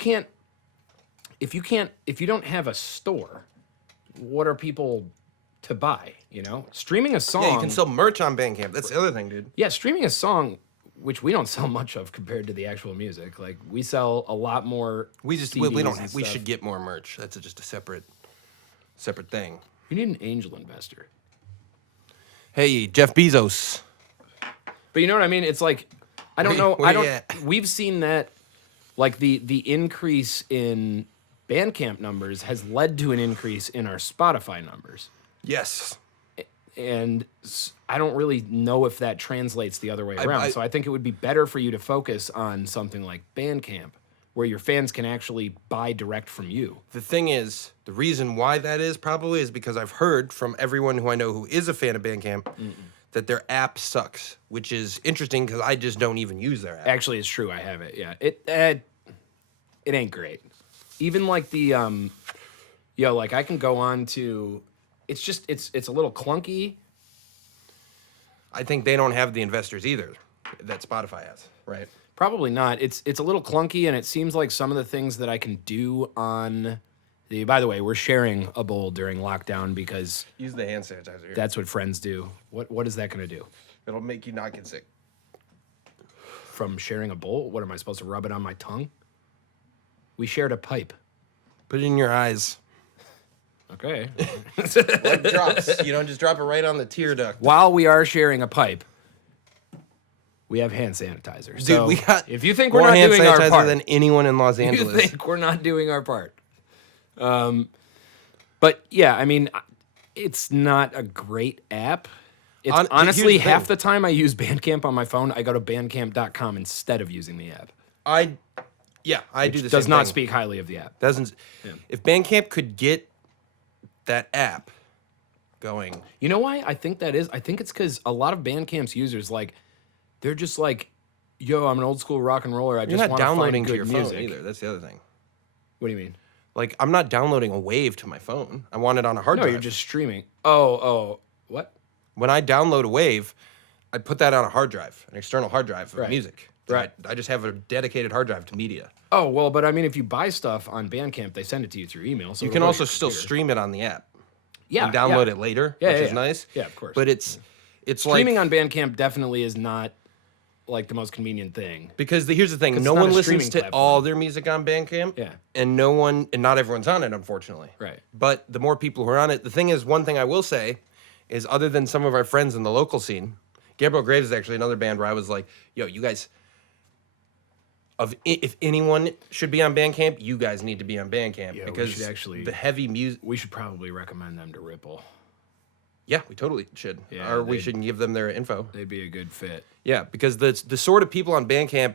don't have a store, what are people to buy, Streaming a song. Yeah, you can sell merch on Bandcamp. That's the other thing, dude. Yeah, streaming a song, which we don't sell much of compared to the actual music. Like we sell a lot more. We CDs don't. and We stuff. should get more merch. That's just a separate thing. You need an angel investor. Hey, Jeff Bezos. But you know what I mean? It's like I don't know. Where I you don't. at? We've seen that, like the increase in Bandcamp numbers has led to an increase in our Spotify numbers. Yes. And I don't really know if that translates the other way around. So I think it would be better for you to focus on something like Bandcamp, where your fans can actually buy direct from you. The thing is, the reason why that is probably is because I've heard from everyone who I know who is a fan of Bandcamp that their app sucks, which is interesting because I just don't even use their app. Actually, it's true. I have it. Yeah, it ain't great. Even like the Yo, like I can go on to. It's just it's a little clunky. I think they don't have the investors either that Spotify has, right? Probably not. It's a little clunky, and it seems like some of the things that I can do on the. By the way, we're sharing a bowl during lockdown because Use the hand sanitizer. that's what friends do. What is that going to do? It'll make you not get sick. From sharing a bowl? What am I supposed to rub it on my tongue? We shared a pipe. Put it in your eyes. Okay. Like drops. You don't just drop it right on the tear duct. While we are sharing a pipe, we have hand sanitizer. Dude, So we got if you think we're more not hand doing our sanitizer part, than anyone in Los you Angeles. think we're not doing our part. But yeah, I mean, it's not a great app. It's Here's honestly the half thing. the time I use Bandcamp on my phone, I go to bandcamp.com instead of using the app. I do the Does same not thing. speak highly of the app. Doesn't. If Bandcamp could get that app going, You know why I think that is? I think it's because a lot of Bandcamp's users, like, they're just like, yo, I'm an old school rock and roller. I you're just not want to find downloading good to your music. phone either. That's the other thing. What do you mean? Like, I'm not downloading a wave to my phone. I want it on a hard No, drive. you're just streaming. Oh, what? When I download a wave, I put that on a hard drive, an external hard drive of Right. music. Right. I just have a dedicated hard drive to media. Oh, well, but I mean, if you buy stuff on Bandcamp, they send it to you through email. So You it'll can go to also your still computer. stream it on the app. Yeah, And download yeah. it later, Yeah, which yeah, is yeah. nice. Yeah, of course. But it's Streaming like on Bandcamp definitely is not like the most convenient thing. because here's the thing: 'Cause no it's not one a listens streaming to platform. all their music on Bandcamp. Yeah. And not everyone's on it, unfortunately. Right. But the more people who are on it, the thing is, one thing I will say is, other than some of our friends in the local scene, Gabrielle Graves is actually another band where I was like, yo, you guys. If anyone should be on Bandcamp, you guys need to be on Bandcamp Yeah, we because should actually- the heavy music. We should probably recommend them to Ripple. Yeah, we totally should. Yeah, or we they'd- should give them their info. They'd be a good fit. Yeah, because the sort of people on Bandcamp,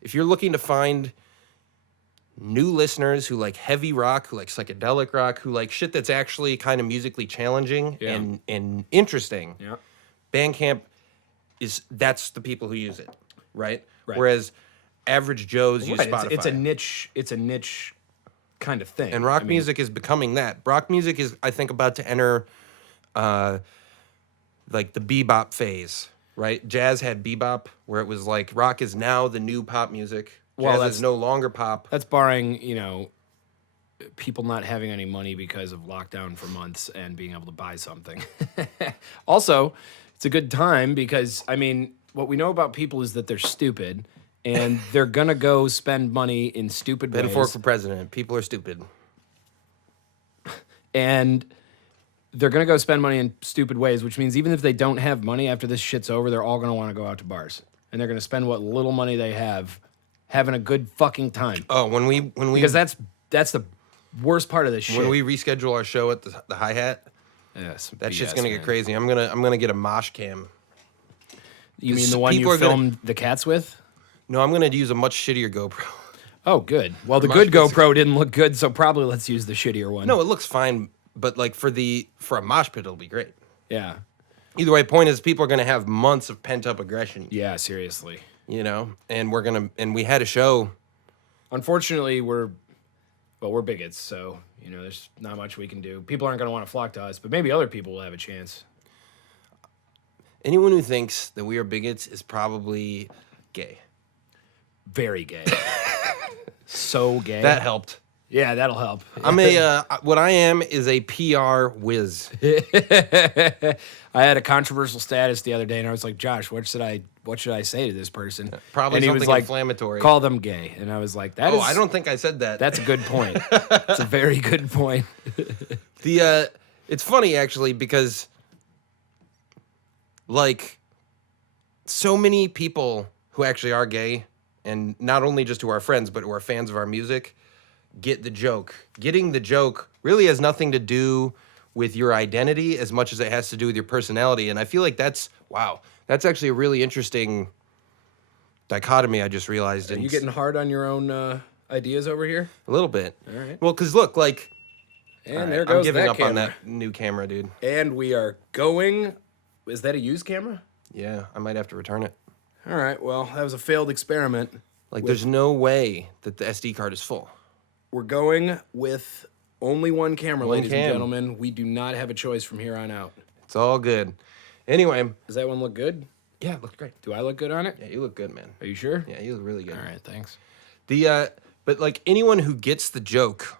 if you're looking to find new listeners who like heavy rock, who like psychedelic rock, who like shit that's actually kind of musically challenging Yeah. and interesting, Yeah. Bandcamp that's the people who use it, right? Right. Whereas average Joes use Right, Spotify. it's a niche kind of thing. And rock I mean, music is becoming that. Rock music is, I think, about to enter like the bebop phase, right? Jazz had bebop, where it was like rock is now the new pop music. Well, Jazz that's- is no longer pop. That's barring, people not having any money because of lockdown for months and being able to buy something. Also, it's a good time because, I mean, what we know about people is that they're stupid and they're going to go spend money in stupid Ben ways. Fork for president. People are stupid. And they're going to go spend money in stupid ways, which means even if they don't have money after this shit's over, they're all going to want to go out to bars. And they're going to spend what little money they have having a good fucking time. Oh, when we Because that's the worst part of this shit. when we reschedule our show at the hi hat, Yes, that shit's BS, gonna man. get crazy. I'm gonna get a mosh cam. You mean This- the one people you are gonna- filmed the cats with? No, I'm gonna use a much shittier GoPro. Oh, good. Well, the Much good better. GoPro didn't look good, so probably let's use the shittier one. No, it looks fine, but like for a mosh pit, it'll be great. Yeah. Either way, point is, people are gonna have months of pent up aggression. Yeah, seriously. You know, and we had a show. Unfortunately, we're bigots, so, there's not much we can do. People aren't going to want to flock to us, but maybe other people will have a chance. Anyone who thinks that we are bigots is probably gay. Very gay. So gay. That helped. Yeah, that'll help. I'm what I am is a PR whiz. I had a controversial status the other day, and I was like, Josh, what should I say to this person? Probably and he was something like, inflammatory. Call them gay. And I was like, Oh, I don't think I said that. That's a good point. It's a very good point. It's funny actually because like so many people who actually are gay, and not only just who are friends but who are fans of our music, get the joke. Getting the joke really has nothing to do with your identity as much as it has to do with your personality, and I feel like that's actually a really interesting dichotomy I just realized. Are you getting hard on your own ideas over here? a little bit? All right. Well, because look, like, And all right, there goes I'm giving that up camera. on that new camera, dude. And we are going. Is that a used camera? Yeah, I might have to return it. All right. Well, that was a failed experiment. Like, there's no way that the SD card is full. We're going with Only one camera, One ladies cam. and gentlemen. We do not have a choice from here on out. It's all good. Anyway, Does that one look good? yeah, it looked great. Do I look good on it? Yeah, you look good, man. Are you sure? Yeah, you look really good. All right, thanks. But like anyone who gets the joke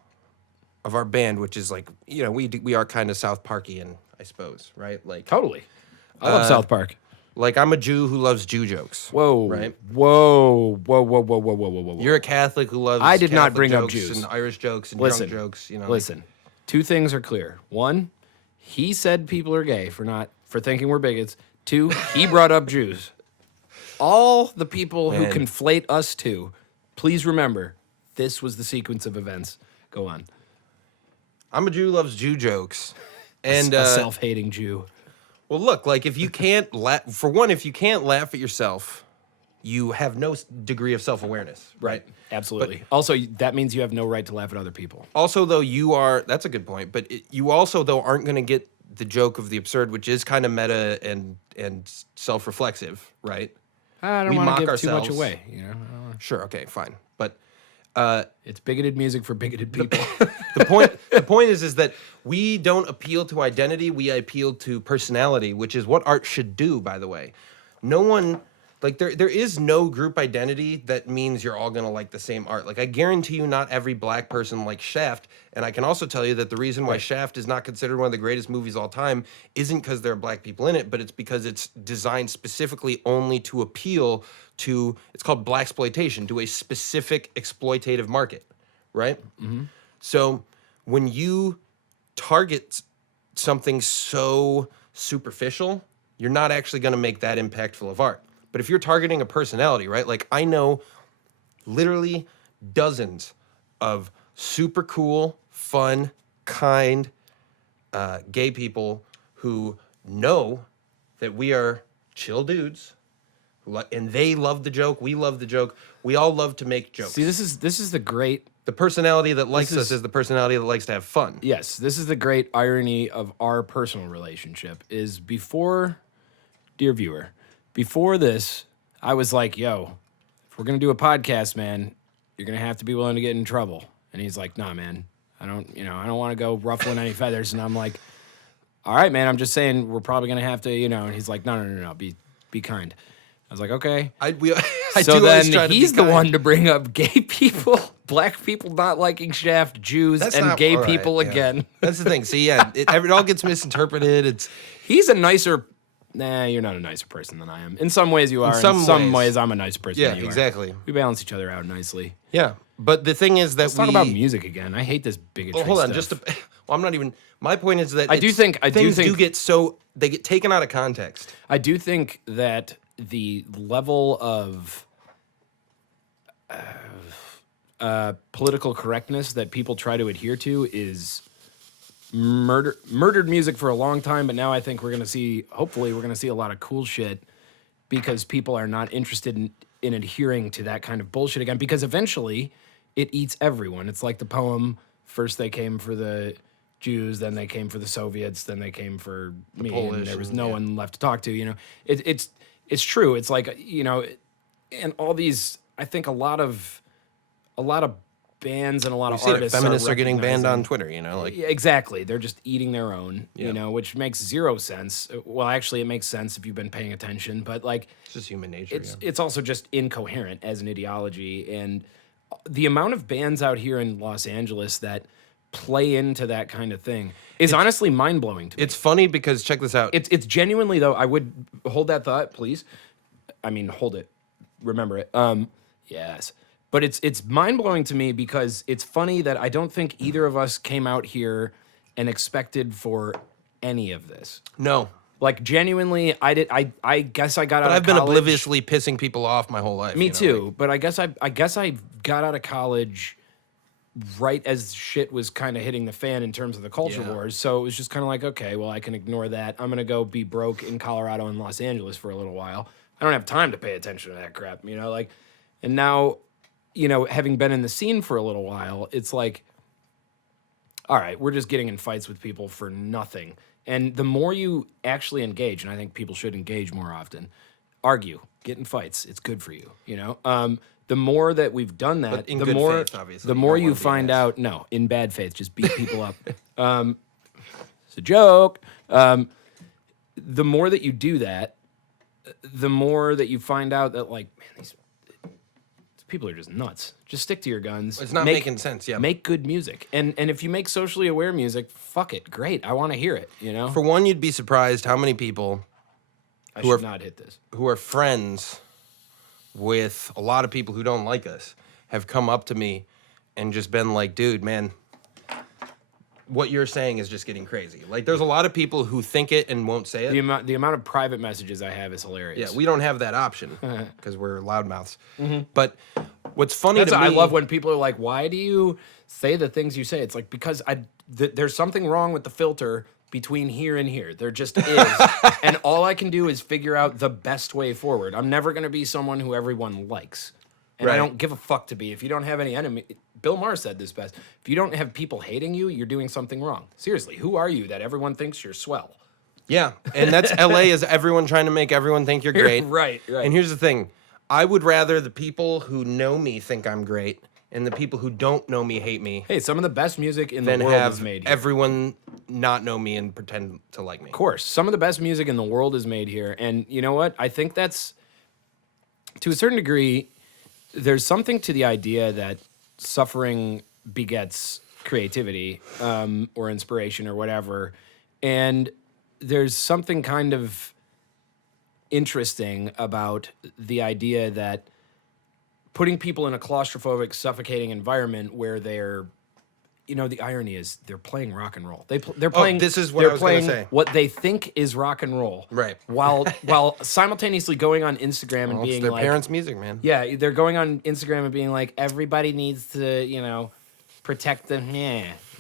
of our band, which is like, you know, we are kind of South Parkian, I suppose, right? Like, Totally. I love South Park. like I'm a Jew who loves Jew jokes. Whoa. Right? Whoa. Whoa. You're a Catholic who loves I did not Catholic bring up jokes Jews. and Irish jokes and Listen, drunk jokes, you know. Listen. Two things are clear. One, he said people are gay for thinking we're bigots. Two, he brought up Jews. All the people who Man. conflate us two, please remember, this was the sequence of events. Go on. I'm a Jew who loves Jew jokes. And A self-hating Jew. well, look, like if you can't laugh, for one, if you can't laugh at yourself, you have no degree of self-awareness, right? Absolutely. Also, that means you have no right to laugh at other people. Also, though, that's a good point, but you also, though, aren't going to get the joke of the absurd, which is kind of meta and self-reflexive, right? I don't We want mock to give too much ourselves. away. You know, I don't wanna- Sure, okay, fine. But it's bigoted music for bigoted people. the point is that we don't appeal to identity, we appeal to personality, which is what art should do, by the way. No one, like there is no group identity that means you're all gonna like the same art. Like I guarantee you not every black person likes Shaft, and I can also tell you that the reason why Shaft is not considered one of the greatest movies of all time isn't because there are black people in it, but it's because it's designed specifically only to appeal to, it's called blaxploitation, to a specific exploitative market, right? Mm-hmm. So when you target something so superficial, you're not actually going to make that impactful of art. But if you're targeting a personality, right? Like I know literally dozens of super cool, fun, kind, gay people who know that we are chill dudes, and they love the joke. We love the joke. We all love to make jokes. See, this is the great. The personality that likes This us is the personality that likes to have fun. Yes, this is the great irony of our personal relationship. Is before, dear viewer, before this, I was like, "Yo, if we're gonna do a podcast, man, you're gonna have to be willing to get in trouble." And he's like, "Nah, man, I don't want to go ruffling any feathers." And I'm like, "All right, man, I'm just saying we're probably gonna have to, And he's like, "No, be kind." I was like, "Okay." I So do always try then to be he's the kind. one to bring up gay people, black people not liking Shaft, Jews, That's and not- gay all right, people yeah. again. That's the thing. See, yeah, it all gets misinterpreted. It's He's a nicer. Nah, you're not a nicer person than I am. In some ways, you are. In some some ways, ways. I'm a nicer person. yeah, than you are. exactly. We balance each other out nicely. Yeah, but the thing is that Let's talk about music again. I hate this bigotry. Well, hold on, stuff. well, I'm not even. My point is that I do think things they get taken out of context. I do think that the level of political correctness that people try to adhere to is murdered music for a long time, but now I think hopefully we're going to see a lot of cool shit because people are not interested in adhering to that kind of bullshit again, because eventually it eats everyone. It's like the poem, first they came for the Jews, then they came for the Soviets, then they came for me, Polish, and there was and- no yeah. one left to talk to, It's true. It's like, and all these, I think a lot of bands and a lot of See it, artists feminists are getting banned on recognizing- Twitter. Like Yeah, exactly. They're just eating their own, Yeah. which makes zero sense. Well, actually, it makes sense if you've been paying attention, but like, it's just human nature. it's also just incoherent as an ideology. And the amount of bands out here in Los Angeles that play into that kind of thing is honestly mind blowing to me. It's funny because check this out. It's genuinely, though. I would hold that thought, please. I mean, hold it. Remember it. Yes. But it's mind blowing to me because it's funny that I don't think either of us came out here and expected for any of this. No, Like genuinely, I did. I guess I got out. but of I've been college. obliviously pissing people off my whole life. Me you know, too. like- But I guess I got out of college right as shit was kind of hitting the fan in terms of the culture Yeah. wars. So it was just kind of like, okay, well, I can ignore that. I'm gonna go be broke in Colorado and Los Angeles for a little while. I don't have time to pay attention to that crap, and now, having been in the scene for a little while, it's like, all right, we're just getting in fights with people for nothing. And the more you actually engage, and I think people should engage more often, argue, get in fights. It's good for you, the more that we've done that, But in the good more faith, obviously. the You more don't you wanna be an find ass. out. No, in bad faith, just beat people up. It's a joke. The more that you do that, the more that you find out that like, man, these people are just nuts. Just stick to your guns. It's not making sense, yeah. Make good music, and if you make socially aware music, fuck it, great. I want to hear it. You know, For one, you'd be surprised how many people I who should are- not hit this. who are friends with a lot of people who don't like us have come up to me and just been like, dude, man, what you're saying is just getting crazy. Like, there's a lot of people who think it and won't say it. The amount of private messages I have is hilarious. Yeah, we don't have that option because we're loudmouths. But what's funny to me, I love when people are like, "Why do you say the things you say?" It's like because there's something wrong with the filter between here and here. There just is, and all I can do is figure out the best way forward. I'm never gonna be someone who everyone likes, and I Right. don't give a fuck to be. If you don't have any enemy, Bill Maher said this best. If you don't have people hating you, you're doing something wrong. Seriously, who are you that everyone thinks you're swell? yeah, and that's LA is everyone trying to make everyone think you're great. Right. And here's the thing, I would rather the people who know me think I'm great and the people who don't know me hate me Hey, some of the best music in the than world is have made here. everyone not know me and pretend to like me. Of course, some of the best music in the world is made here, and you know what? I think that's to a certain degree. There's something to the idea that suffering begets creativity or inspiration or whatever, and there's something kind of interesting about the idea that putting people in a claustrophobic, suffocating environment where they're, you know, the irony is they're playing rock and roll. They're playing. this is what they're I was gonna playing say. what they think is rock and roll, Right. While simultaneously going on Instagram and Well, it's being their like, parents' music, man. yeah, they're going on Instagram and being like, everybody needs to, you know, protect the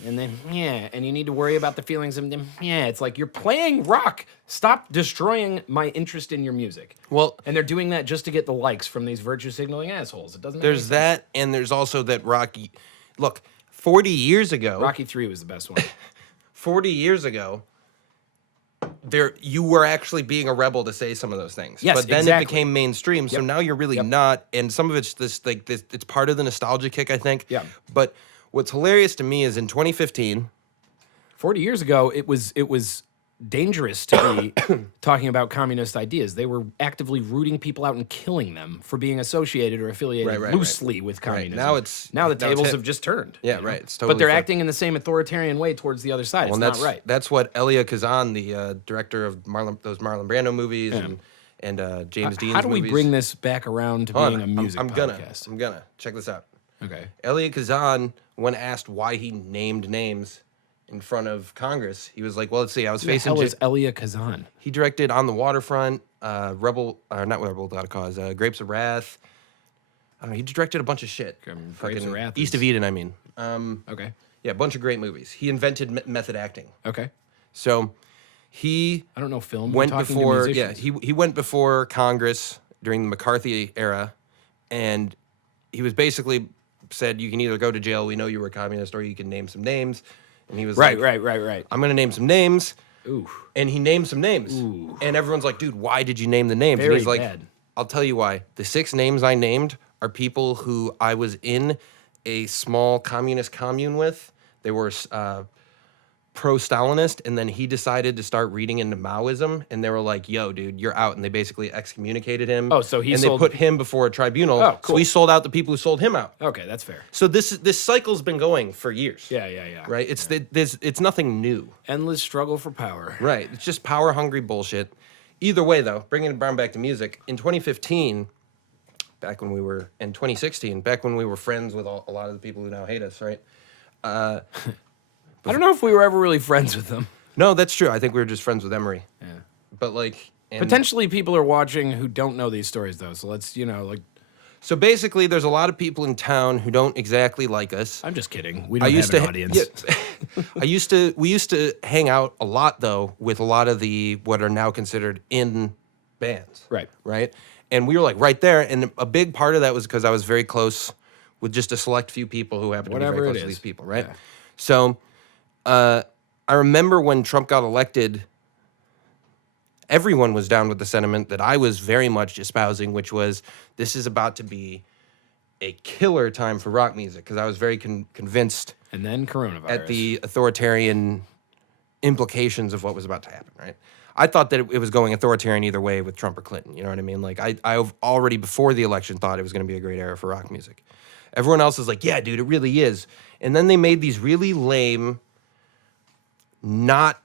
and then and you need to worry about the feelings of them. It's like you're playing rock. Stop destroying my interest in your music. Well, And they're doing that just to get the likes from these virtue signaling assholes. It doesn't. Make there's any sense. that, and there's also that Rocky. Look, 40 years ago, Rocky 3 was the best one. 40 years ago, you were actually being a rebel to say some of those things. Yes, but then exactly. it became mainstream, so now you're really not. And some of it's this like this. It's part of the nostalgia kick, I think. Yeah. But what's hilarious to me is in 2015. 40 years ago, it was dangerous to be talking about communist ideas. They were actively rooting people out and killing them for being associated or affiliated Right. loosely with communism. Now the tables hip. have just turned. Yeah, you know? right. It's but totally they're flipped. acting in the same authoritarian way towards the other side. Well, It's that's not right. That's what Elia Kazan, the director of those Marlon Brando movies and James Dean's How do we movies. bring this back around to Hold being on, a music I'm gonna. podcast? I'm gonna check this out. Okay. Elia Kazan, when asked why he named names in front of Congress, he was like, "Well, let's see. I was Who the facing." hell is Elia Kazan? He directed On the Waterfront, not Rebel Without a Cause, Grapes of Wrath. I don't know. He directed a bunch of shit. Grapes of Fucking Wrath East is- of Eden, I mean. Okay. Yeah, a bunch of great movies. He invented method acting. Okay. So he I don't know film. went We're talking to before. Yeah, musicians. he went before Congress during the McCarthy era, and he was basically said, "You can either go to jail. We know you were a communist, or you can name some names." And he was Right. like, I'm going to name some names. Ooh. And he named some names. Ooh. And everyone's like, dude, why did you name the names? Very and he's like, bad. I'll tell you why. The 6 names I named are people who I was in a small communist commune with. They were pro-Stalinist, and then he decided to start reading into Maoism, and they were like, yo, dude, you're out. And they basically excommunicated him. Oh, so he And sold- they put him before a tribunal. Oh, cool. So he sold out the people who sold him out. Okay, that's fair. So this cycle's been going for years. Yeah. Right? It's nothing new. Endless struggle for power. Right. It's just power hungry bullshit. Either way, though, bringing it back to music, in 2015, back when we were, in 2016, back when we were friends with a lot of the people who now hate us, right? I don't know if we were ever really friends with them. No, that's true. I think we were just friends with Emery. Yeah. But like, and Potentially people are watching who don't know these stories though. So let's, so basically, there's a lot of people in town who don't exactly like us. I'm just kidding. We don't have an audience. Yeah. We used to hang out a lot though with a lot of the what are now considered in bands. Right. Right. And we were like right there, and a big part of that was because I was very close with just a select few people who happened to be Whatever very it close to is. these people, right? Yeah. So, I remember when Trump got elected, everyone was down with the sentiment that I was very much espousing, which was this is about to be a killer time for rock music because I was very convinced And then coronavirus. at the authoritarian implications of what was about to happen, right? I thought that it was going authoritarian either way with Trump or Clinton. You know what I mean? Like, I've already, before the election, thought it was going to be a great era for rock music. Everyone else is like, yeah, dude, it really is. And then they made these really lame, not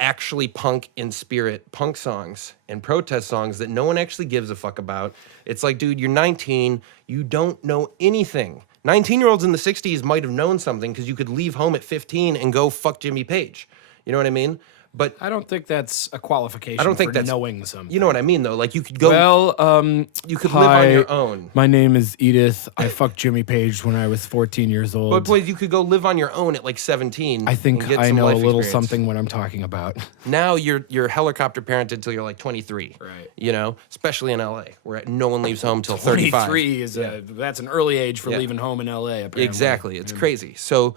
actually punk in spirit punk songs and protest songs that no one actually gives a fuck about. It's like, dude, you're 19, you don't know anything. 19-year-olds in the 60s might have known something because you could leave home at 15 and go fuck Jimmy Page. You know what I mean? But I don't think that's a qualification I don't think for that's knowing something. You know what I mean, though? Like, you could go. Well, you could live on your own. My name is Edith. I fucked Jimmy Page when I was 14 years old. But boys, you could go live on your own at like 17. I think and get I some know a life little experience. something what I'm talking about. Now you're helicopter parented until you're like 23. Right. You know, especially in LA, where no one leaves home till 35. 23 is that's an early age for Yeah. leaving home in LA. Apparently. Exactly. It's crazy. So,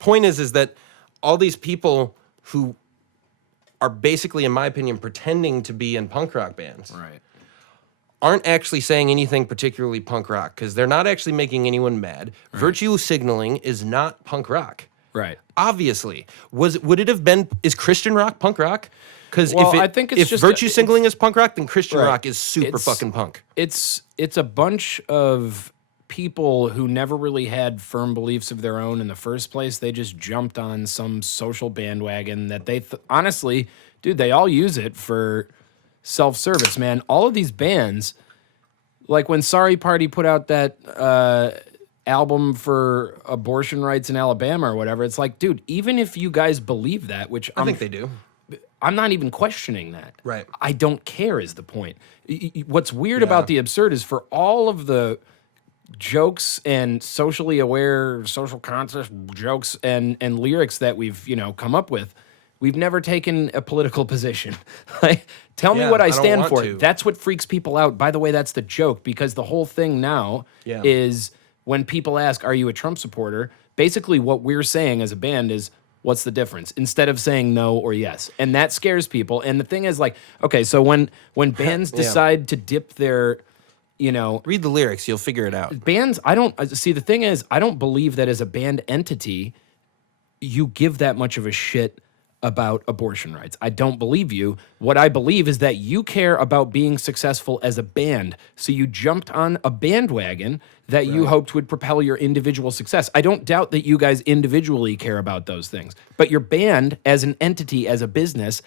point is that all these people who are basically, in my opinion, pretending to be in punk rock bands Right. aren't actually saying anything particularly punk rock because they're not actually making anyone mad. Right. Virtue signaling is not punk rock. Right. Obviously, would it have been? Is Christian rock punk rock? Because Well, I think it's if just virtue a- signaling is punk rock, then Christian Right. rock is super It's- fucking punk. It's a bunch of people who never really had firm beliefs of their own in the first place. They just jumped on some social bandwagon that they honestly, dude, they all use it for self-service, man. All of these bands, like when Sorry Party put out that album for abortion rights in Alabama or whatever, it's like, dude, even if you guys believe that, which I think they do. I'm not even questioning that. Right. I don't care is the point. What's weird about the absurd is for all of the jokes and socially aware, social conscious jokes and lyrics that we've, come up with, we've never taken a political position. Like, tell me Yeah, what I I don't stand want for. to. That's what freaks people out. By the way, that's the joke because the whole thing now Yeah. is when people ask, are you a Trump supporter? Basically what we're saying as a band is, what's the difference? Instead of saying no or yes. And that scares people. And the thing is, like, okay, so when bands decide to dip their, Read the lyrics, you'll figure it out. bands, I don't see, the thing is, I don't believe that as a band entity, you give that much of a shit about abortion rights. I don't believe you. What I believe is that you care about being successful as a band. So you jumped on a bandwagon that you hoped would propel your individual success. I don't doubt that you guys individually care about those things, but your band as an entity, as a business,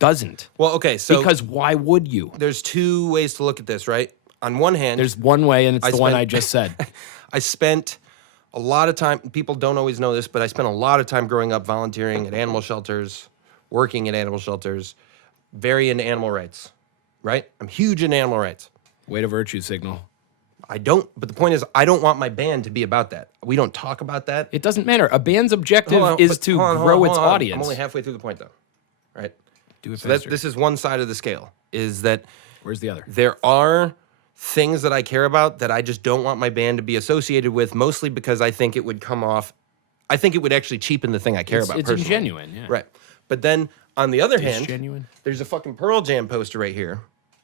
doesn't. Well, okay, so Because why would you? there's two ways to look at this, right? On one hand, There's one way, and it's the one spent- I just said. I spent a lot of time, people don't always know this, but I spent a lot of time growing up volunteering at animal shelters, working at animal shelters, very into animal rights, right? I'm huge into animal rights. Way to virtue signal. But the point is, I don't want my band to be about that. We don't talk about that. It doesn't matter. A band's objective Hold on, is but to hold on, grow hold its on, hold on. audience. I'm only halfway through the point, though, right? Do it So faster. this is one side of the scale, is that Where's the other? there are things that I care about that I just don't want my band to be associated with, mostly because I think it would come off, I think it would actually cheapen the thing I care about It's personally. ingenuine, yeah. Right. But then, on the other hand, genuine. there's a fucking Pearl Jam poster right here.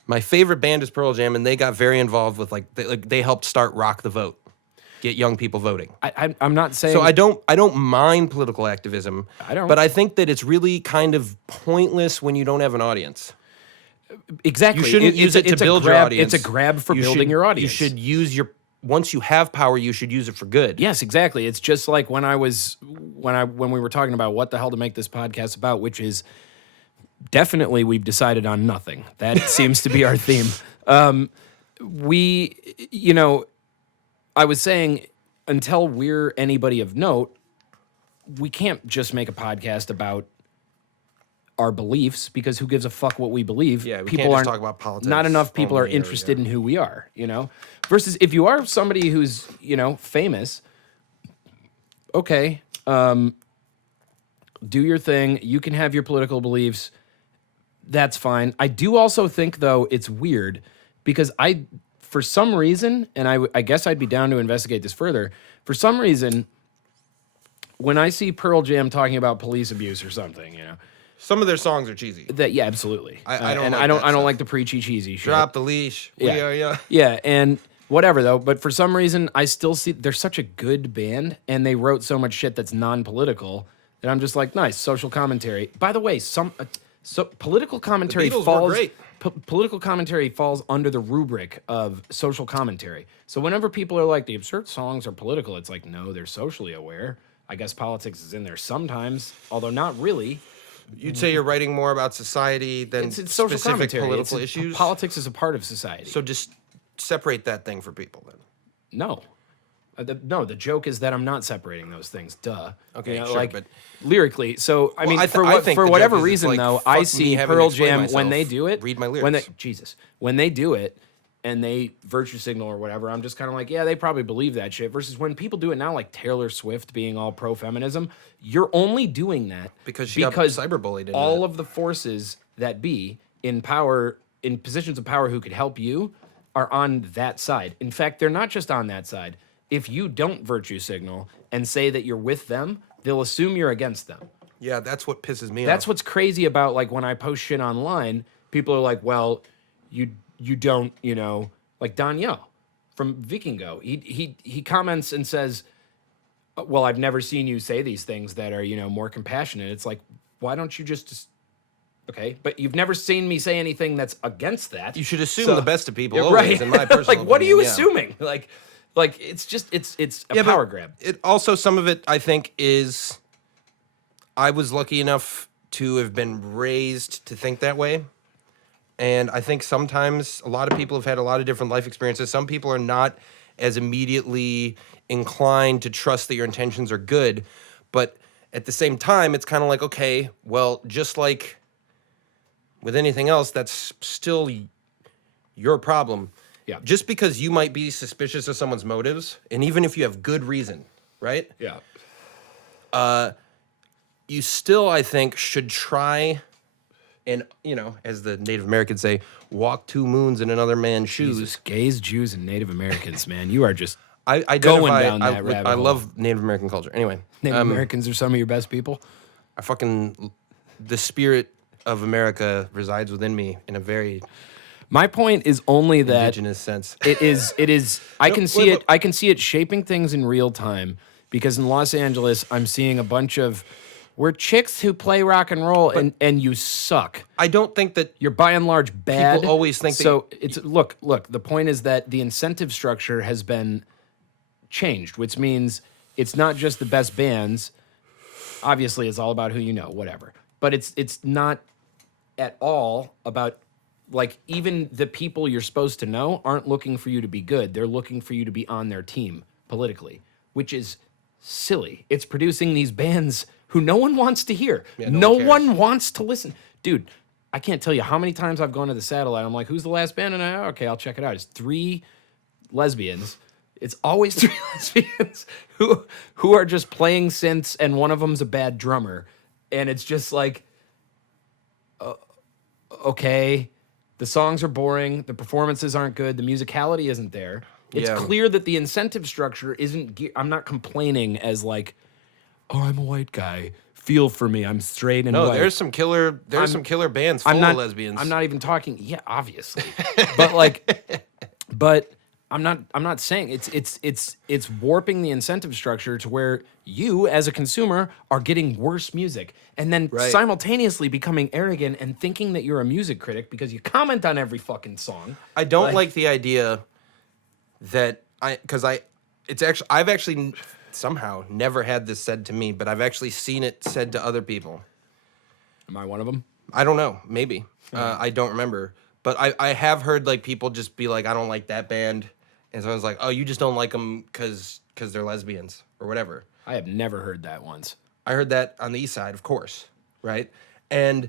My favorite band is Pearl Jam, and they got very involved with, they helped start Rock the Vote, get young people voting. I'm not saying. So I don't mind political activism. I don't. But I think that it's really kind of pointless when you don't have an audience. exactly. You shouldn't use it to it's a build your grab- audience. It's a grab for You building should- your audience. You should use once you have power, you should use it for good. Yes, exactly. It's just like when we were talking about what the hell to make this podcast about, which is definitely we've decided on nothing. That seems to be our theme. I was saying until we're anybody of note, we can't just make a podcast about our beliefs because who gives a fuck what we believe? Yeah, we people can't just aren't- talk about politics Not enough people are only or, interested in who we are, Versus if you are somebody who's, famous, okay, do your thing. You can have your political beliefs. That's fine. I do also think, though, it's weird because for some reason, and I guess I'd be down to investigate this further, for some reason, when I see Pearl Jam talking about police abuse or something, Some of their songs are cheesy. yeah, absolutely. I don't and like I don't that I don't stuff. like the preachy cheesy shit. Drop the leash. Yeah. We are young. Yeah, and Whatever though, but for some reason I still see they're such a good band and they wrote so much shit that's non-political that I'm just like, nice social commentary. By the way, so political commentary Beatles were falls great. Political commentary falls under the rubric of social commentary. So whenever people are like the absurd songs are political, it's like no, they're socially aware. I guess politics is in there sometimes, although not really. You'd say you're writing more about society than It's social specific commentary. political It's- issues. Politics is a part of society. So just separate that thing for people then. No. No, the joke is that I'm not separating those things. Duh. Okay, sure, like but- lyrically. So I mean, I think for the whatever joke is, reason like, though, fuck I me see having to Pearl explain Jam when myself. they do it. Read my When they lyrics. when they do it and they virtue signal or whatever, I'm just kind of like, yeah, they probably believe that shit. Versus when people do it now, like Taylor Swift being all pro feminism, you're only doing that Because she got cyberbullied into all it. of the forces that be in power, in positions of power who could help you, are on that side. In fact, they're not just on that side. If you don't virtue signal and say that you're with them, they'll assume you're against them. Yeah, that's what pisses me off. That's what's crazy about like when I post shit online, people are like, well, you don't, like Daniel from Vikingo. He comments and says, well, I've never seen you say these things that are, more compassionate. It's like, why don't you just okay, but you've never seen me say anything that's against that. You should assume So- the best of people Yeah, always, in my personal like, what are you opinion, yeah. assuming? Like it's just it's a Yeah, but power grab. It also, some of it I think is, I was lucky enough to have been raised to think that way. And I think sometimes a lot of people have had a lot of different life experiences. Some people are not as immediately inclined to trust that your intentions are good. But at the same time, it's kind of like, okay, well, just like with anything else, that's still your problem. Yeah. Just because you might be suspicious of someone's motives, and even if you have good reason, right? Yeah. You still, I think, should try and, as the Native Americans say, walk 2 moons in another man's shoes. Jesus, gays, Jews, and Native Americans, man, you are just I Going identify, down that I, rabbit I hole. love Native American culture. Anyway, Native Americans are some of your best people. the spirit of America resides within me in a very My point is only that indigenous sense. it is I can see wait, it I can see it shaping things in real time because in Los Angeles I'm seeing a bunch of we're chicks who play rock and roll and you suck. I don't think that You're by and large bad. People always think that so. It's look. The point is that the incentive structure has been changed, which means it's not just the best bands. Obviously, it's all about who you know, whatever. But it's not at all about like even the people you're supposed to know aren't looking for you to be good. They're looking for you to be on their team politically, which is silly. It's producing these bands who no one wants to hear. no one cares. one wants to listen. Dude, I can't tell you how many times I've gone to the Satellite. I'm like, who's the last band? And okay, I'll check it out. It's 3 lesbians. It's always 3 lesbians who are just playing synths, and one of them's a bad drummer. And it's just like, okay, the songs are boring, the performances aren't good, the musicality isn't there. It's Yeah. clear that the incentive structure isn't. I'm not complaining as like, oh, I'm a white guy. Feel for me. I'm straight and no, white. there's some killer bands full I'm not of lesbians. I'm not even talking. Yeah, obviously, but like, but I'm not saying it's warping the incentive structure to where you as a consumer are getting worse music and then Right. simultaneously becoming arrogant and thinking that you're a music critic because you comment on every fucking song. I don't like the idea that I've actually somehow never had this said to me, but I've actually seen it said to other people. Am I one of them? I don't know, maybe. I don't remember. But I have heard like people just be like, I don't like that band. And so I was like, oh, you just don't like them because they're lesbians or whatever. I have never heard that once. I heard that on the East Side, of course, right? And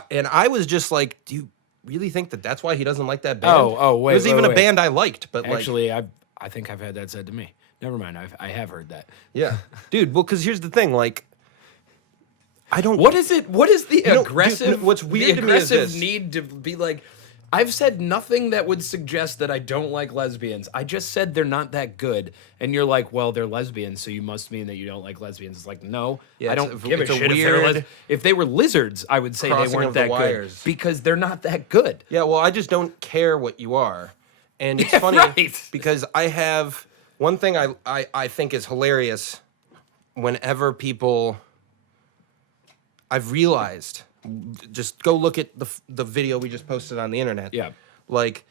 I was just like, do you really think that that's why he doesn't like that band? Oh, wait, It was wait, even wait. a band I liked, but Actually, I think I've had that said to me. Never mind. I have heard that. yeah, dude. Well, because here's the thing, like, I don't. What is it? What is the know, dude, aggressive? what's weird the to me is aggressive this. need to be like. I've said nothing that would suggest that I don't like lesbians. I just said they're not that good, and you're like, well, they're lesbians, so you must mean that you don't like lesbians. It's like, no, Yeah, I it's don't a- give a it's a shit if they're weird if they were lizards, I would say they crossing weren't of the that good wires. because they're not that good. Yeah, well, I just don't care what you are, And it's funny right. because I have one thing I think is hilarious whenever people, I've realized, just go look at the video we just posted on the internet. Yeah. Like,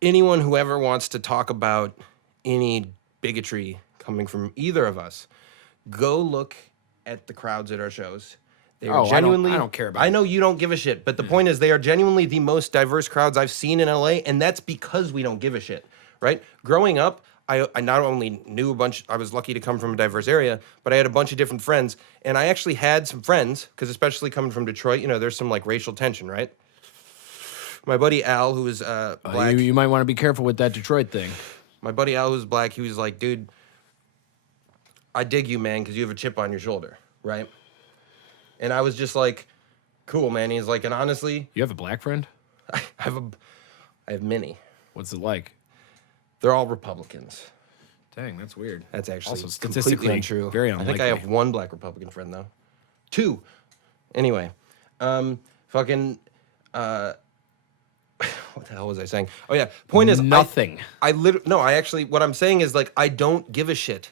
anyone who ever wants to talk about any bigotry coming from either of us, go look at the crowds at our shows. They are genuinely. I don't care about I know you don't give a shit, but the point is, they are genuinely the most diverse crowds I've seen in LA, and that's because we don't give a shit, right? Growing up, I not only knew a bunch. I was lucky to come from a diverse area, but I had a bunch of different friends, and I actually had some friends because, especially coming from Detroit, you know, there's some like racial tension, right? My buddy Al, who was black. You might want to be careful with that Detroit thing. My buddy Al, who's black, he was like, dude, I dig you, man, because you have a chip on your shoulder, right? And I was just like, cool, man. He's like, and honestly, You have a black friend? I have many. What's it like? They're all Republicans. Dang, that's weird. That's actually Also completely statistically untrue. very I think I unlikely. have one black Republican friend, though. 2. Anyway, fucking, what the hell was I saying? Oh, yeah. Point is, Nothing. I actually, what I'm saying is, like, I don't give a shit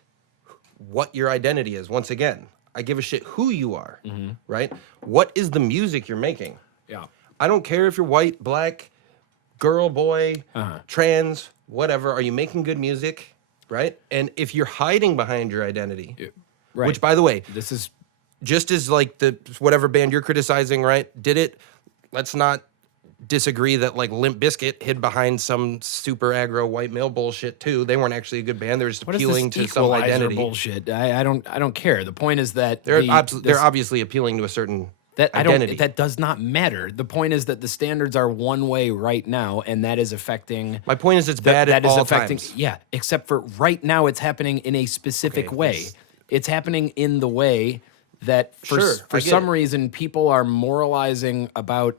what your identity is, once again. I give a shit who you are, right? What is the music you're making? Yeah. I don't care if you're white, black, girl, boy, trans, whatever. Are you making good music, right? And if you're hiding behind your identity, Right. which, by the way, This is just as like the whatever band you're criticizing, right? Did it? Let's not disagree that like Limp Bizkit hid behind some super aggro white male bullshit too. They weren't actually a good band. They're just what is appealing this to some equalizer identity. bullshit. I don't care. The point is that They're this- they're obviously appealing to a certain that identity. that does not matter. The point is that the standards are one way right now, and that is affecting. My point is, it's bad at that is all affecting. times. Yeah, except for right now, it's happening in a specific Okay, way. this- It's happening in the way that for Sure, I get some it. reason people are moralizing about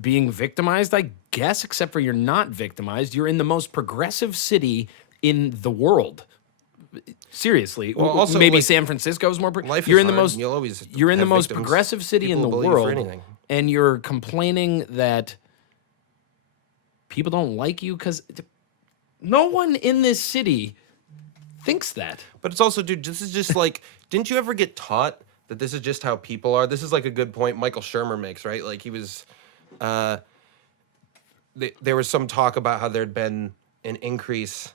being victimized, I guess, except for you're not victimized. You're in the most progressive city in the world. Seriously. Well, also, maybe like, San Francisco's more life you're is in the hard, most and you'll always you're in the have most victims. progressive city in People the will bully you for world, anything. and you're complaining that people don't like you because no one in this city thinks that. But it's also, dude, this is just like, didn't you ever get taught that this is just how people are? This is like a good point Michael Shermer makes, right? Like he was, there was some talk about how there'd been an increase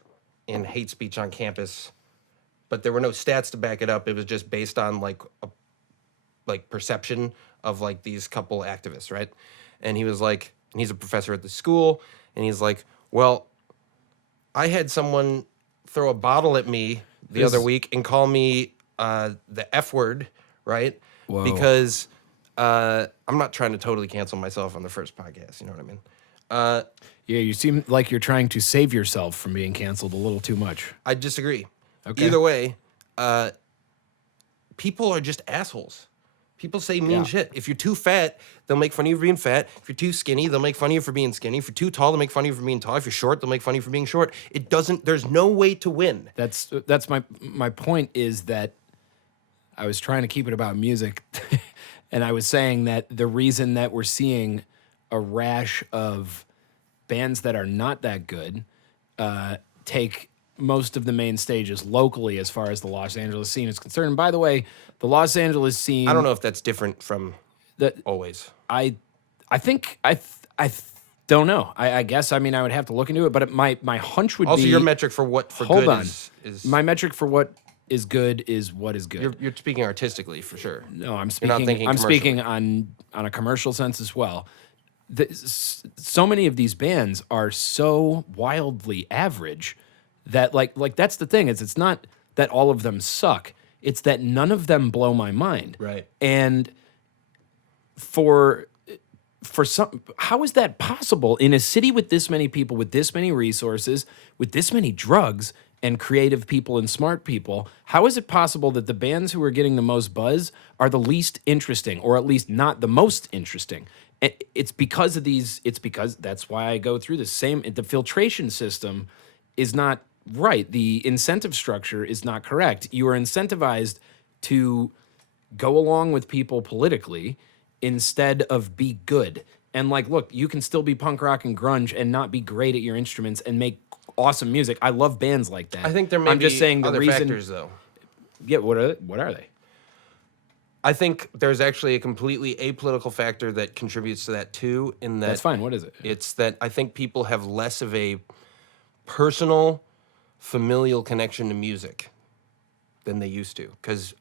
in hate speech on campus, but there were no stats to back it up. It was just based on like perception of like these couple activists, right? And he was like, and he's a professor at the school, and he's like, well, I had someone throw a bottle at me the other week and call me the F word, right? Whoa. Because I'm not trying to totally cancel myself on the first podcast, you know what I mean? Yeah, you seem like you're trying to save yourself from being canceled a little too much. I disagree. Okay. Either way, people are just assholes. People say mean Yeah. shit. If you're too fat, they'll make fun of you for being fat. If you're too skinny, they'll make fun of you for being skinny. If you're too tall, they'll make fun of you for being tall. If you're short, they'll make fun of you for being short. It doesn't, there's no way to win. That's my point is that I was trying to keep it about music, and I was saying that the reason that we're seeing a rash of bands that are not that good take most of the main stages locally as far as the Los Angeles scene is concerned. And by the way, the Los Angeles scene, I don't know if that's different from always. I think I don't know. I guess I mean I would have to look into it, but my hunch would Also, be your metric for what for hold good on. is My metric for what is good is what is good. you're speaking artistically for sure. No, I'm not speaking. thinking I'm speaking commercially. on a commercial sense as well. So many of these bands are so wildly average that like that's the thing is it's not that all of them suck. It's that none of them blow my mind. Right. And for some, how is that possible in a city with this many people, with this many resources, with this many drugs and creative people and smart people? How is it possible that the bands who are getting the most buzz are the least interesting, or at least not the most interesting? It's because of these. It's because that's why I go through the same. The filtration system is not right. The incentive structure is not correct. You are incentivized to go along with people politically instead of be good. And like, look, you can still be punk rock and grunge and not be great at your instruments and make awesome music. I love bands like that. I think there may I'm be just saying the other reason, factors, though. Yeah, what are they? I think there's actually a completely apolitical factor that contributes to that too. In that, That's fine. What is it? it's that I think people have less of a personal, familial connection to music than they used to. Because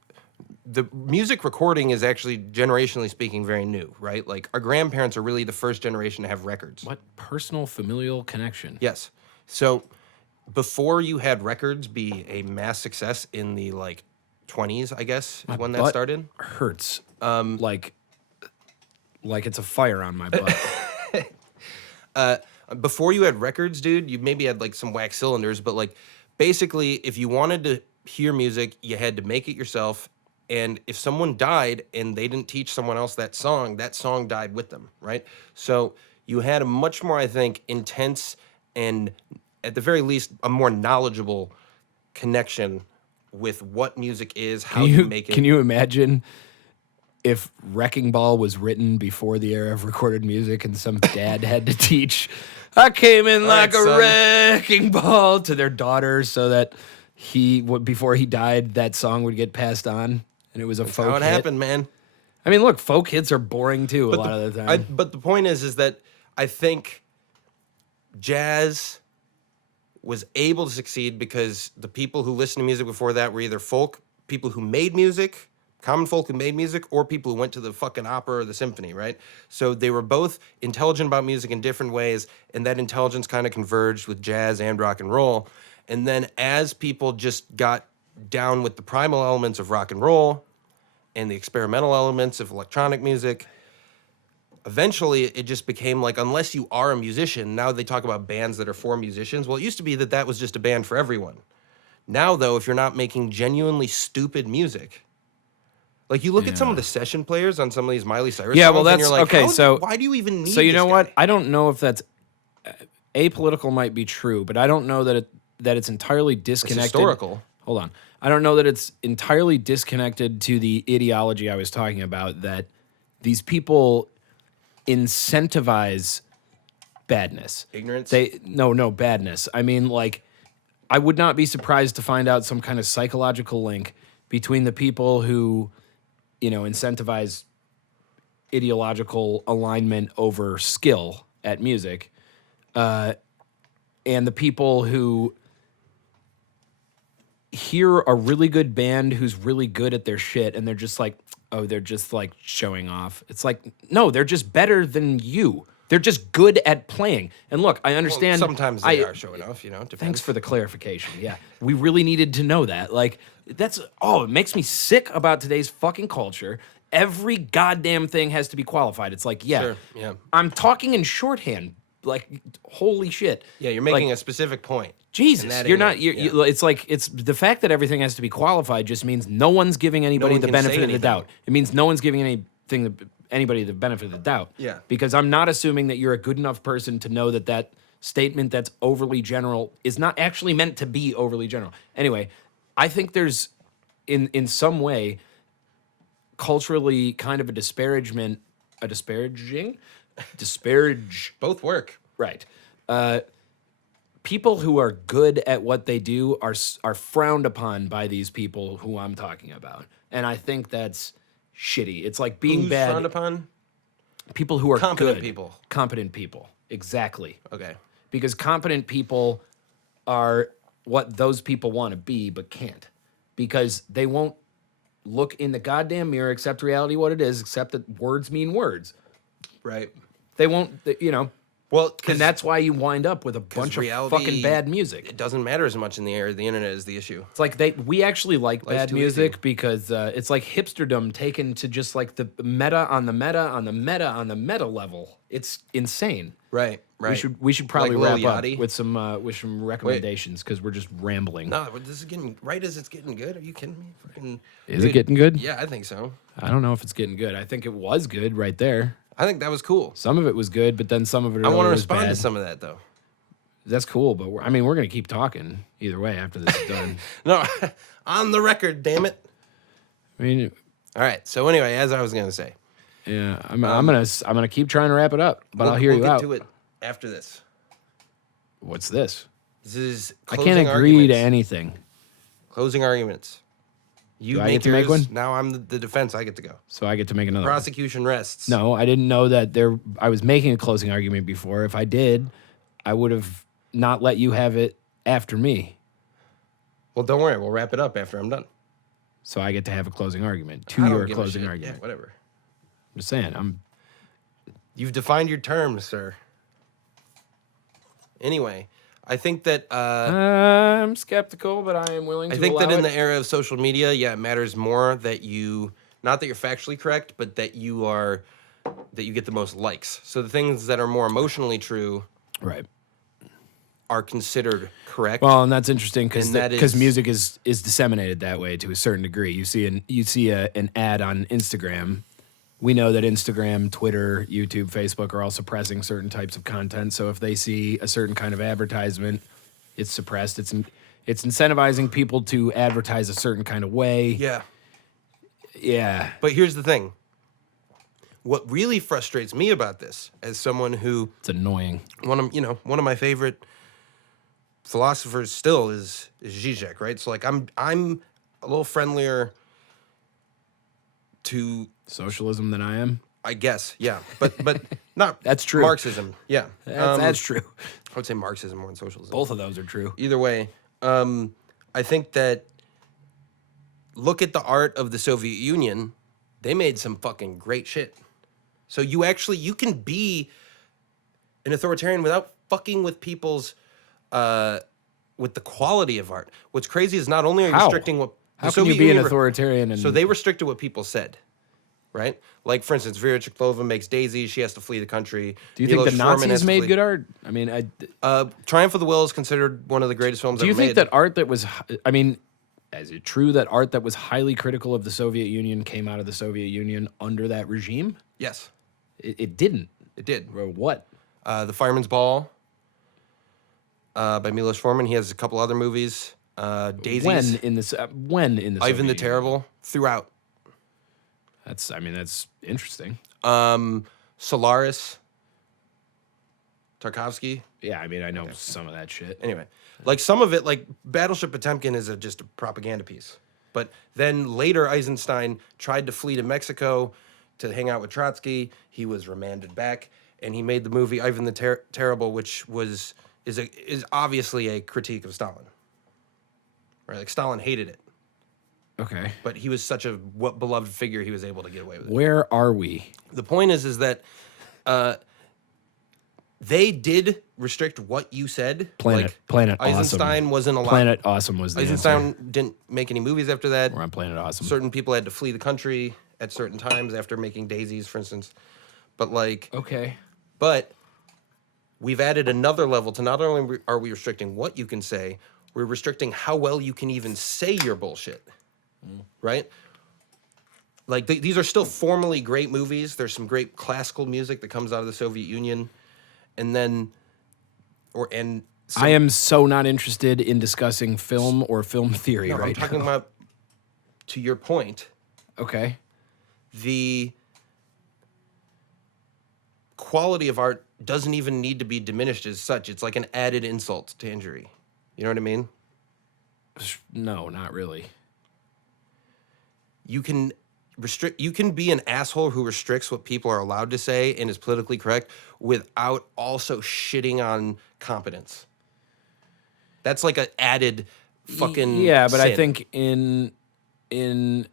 the music recording is actually, generationally speaking, very new, right? Like our grandparents are really the first generation to have records. What personal familial connection? Yes. So before you had records be a mass success in the like 20s, I guess, is when that butt started. Hurts. Like it's a fire on my butt. Before you had records, dude, you maybe had like some wax cylinders, but like basically if you wanted to hear music, you had to make it yourself. And if someone died and they didn't teach someone else that song died with them, right? So you had a much more, I think, intense and at the very least a more knowledgeable connection with what music is, how you make it. Can you imagine if Wrecking Ball was written before the era of recorded music and some dad had to teach, I came in like a son. wrecking ball to their daughter so that before he died, that song would get passed on and it was a folk How it hit. happened, man. I mean, look, folk hits are boring too a lot of the time. But the point is that I think jazz was able to succeed because the people who listened to music before that were either folk, people who made music, common folk who made music, or people who went to the fucking opera or the symphony, right? So they were both intelligent about music in different ways, and that intelligence kind of converged with jazz and rock and roll. And then as people just got down with the primal elements of rock and roll and the experimental elements of electronic music, eventually it just became like, unless you are a musician, now they talk about bands that are for musicians. Well, it used to be that was just a band for everyone. Now, though, if you're not making genuinely stupid music, like you look at some of the session players on some of these Miley Cyrus songs, well, and you're like, okay. So why do you even need So you this know guy? what? I don't know if that's apolitical. Might be true, but I don't know that it's entirely disconnected. historical. Hold on. I don't know that it's entirely disconnected to the ideology I was talking about. That these people incentivize badness. Ignorance? No badness. I mean, like, I would not be surprised to find out some kind of psychological link between the people who, incentivize ideological alignment over skill at music, and the people who hear a really good band who's really good at their shit and they're just like, oh, they're just like showing off. It's like, no, they're just better than you. They're just good at playing. And look, I understand. Well, sometimes they are showing off, depends. Thanks for the clarification. Yeah. We really needed to know that. Like, it makes me sick about today's fucking culture. Every goddamn thing has to be qualified. It's like, Sure, yeah. I'm talking in shorthand. Like, holy shit. Yeah, you're making a specific point. Jesus, you're not. It's like it's the fact that everything has to be qualified just means no one's giving anybody one the can benefit say of the anything. doubt. It means no one's giving anybody the benefit of the doubt. Yeah. Because I'm not assuming that you're a good enough person to know that statement that's overly general is not actually meant to be overly general. Anyway, I think there's in some way culturally kind of a disparage. Both work. Right. People who are good at what they do are frowned upon by these people who I'm talking about, and I think that's shitty. It's like being Who's bad. frowned upon? People who are Competent good. people. Competent people. Exactly. Okay. Because competent people are what those people want to be, but can't, because they won't look in the goddamn mirror, accept reality what it is, accept that words mean words. Right. They won't. Well, And that's why you wind up with a bunch of fucking bad music. It doesn't matter as much in the air. The internet is the issue. It's like we actually like bad too music easy. because it's like hipsterdom taken to just like the meta on the meta on the meta on the meta level. It's insane. Right. We should probably Like wrap Lil up Yachty? with some recommendations because we're just rambling. No, but this is getting right as it's getting good. Are you kidding me? Fucking, Is it getting good? Yeah, I think so. I don't know if it's getting good. I think it was good right there. I think that was cool. Some of it was good, but then some of it I want to was respond bad. to some of that though. That's cool, but we're going to keep talking either way after this is done. No, on the record, damn it. I mean, All right. So anyway, as I was gonna say, Yeah, I'm gonna keep trying to wrap it up, but I'll hear we'll you get out. to it after this. What's this? This is I closing can't agree to arguments. anything. Closing arguments. You Do I make get to make yours. one? Now I'm the defense. I get to go. So I get to make another one. Prosecution rests. No, I didn't know that I was making a closing argument before. If I did, I would have not let you have it after me. Well, don't worry. We'll wrap it up after I'm done. So I get to have a closing argument I to don't your give a closing shit. argument. Yeah, whatever. I'm just saying. You've defined your terms, sir. Anyway, I think that I'm skeptical, but I am willing to I think allow that in it. the era of social media, yeah, it matters more that you not that you're factually correct, but that you get the most likes. So the things that are more emotionally true Right. are considered correct. Well, and that's interesting because And that is- music is disseminated that way to a certain degree. You see an ad on Instagram. We know that Instagram, Twitter, YouTube, Facebook are all suppressing certain types of content. So if they see a certain kind of advertisement, it's suppressed. It's incentivizing people to advertise a certain kind of way. yeah. Yeah. But here's the thing. What really frustrates me about this, as someone who It's annoying. one of my favorite philosophers still is Zizek, right? So like I'm a little friendlier to, Socialism than I am. I guess, yeah, but not That's true. Marxism, yeah. That's true. I would say Marxism more than socialism. Both of those are true. Either way, I think that look at the art of the Soviet Union. They made some fucking great shit. So you can be an authoritarian without fucking with people's with the quality of art. What's crazy is not only are you How? restricting what How the can you Soviet be an Union authoritarian? And so they restricted what people said, right? Like for instance, Vera Chikhlova makes Daisy. She has to flee the country. do you think the Milos Forman has Nazis to made flee. good art? I mean, Triumph of the Will is considered one of the greatest films do you ever think made. that art that was? I mean, is it true that art that was highly critical of the Soviet Union came out of the Soviet Union under that regime? Yes, It didn't. it did. Or what? The Fireman's Ball by Milos Forman. He has a couple other movies. Daisies. When in the Ivan Soviet the Union? Terrible. Throughout. That's interesting. Solaris. Tarkovsky. Yeah, I mean, I know some of that shit. Anyway, like some of it, like Battleship Potemkin is just a propaganda piece. But then later, Eisenstein tried to flee to Mexico to hang out with Trotsky. He was remanded back, and he made the movie Ivan the Terrible, which is obviously a critique of Stalin. Right, like Stalin hated it, Okay. but he was such a beloved figure, he was able to get away with it. Where are we? The point is that they did restrict what you said. Planet Awesome. Eisenstein wasn't allowed. Planet Awesome was the Eisenstein answer. didn't make any movies after that. We're on Planet Awesome. Certain people had to flee the country at certain times after making Daisies, for instance. But Okay. but we've added another level to not only are we restricting what you can say, we're restricting how well you can even say your bullshit. Right? Like these are still formally great movies. There's some great classical music that comes out of the Soviet Union, and then I am so not interested in discussing film or film theory no, right I'm talking now. about, to your point, Okay. the quality of art doesn't even need to be diminished as such. It's like an added insult to injury. You know what I mean? No, not really. You can be an asshole who restricts what people are allowed to say and is politically correct without also shitting on competence. That's like an added fucking Yeah, but I sin. think in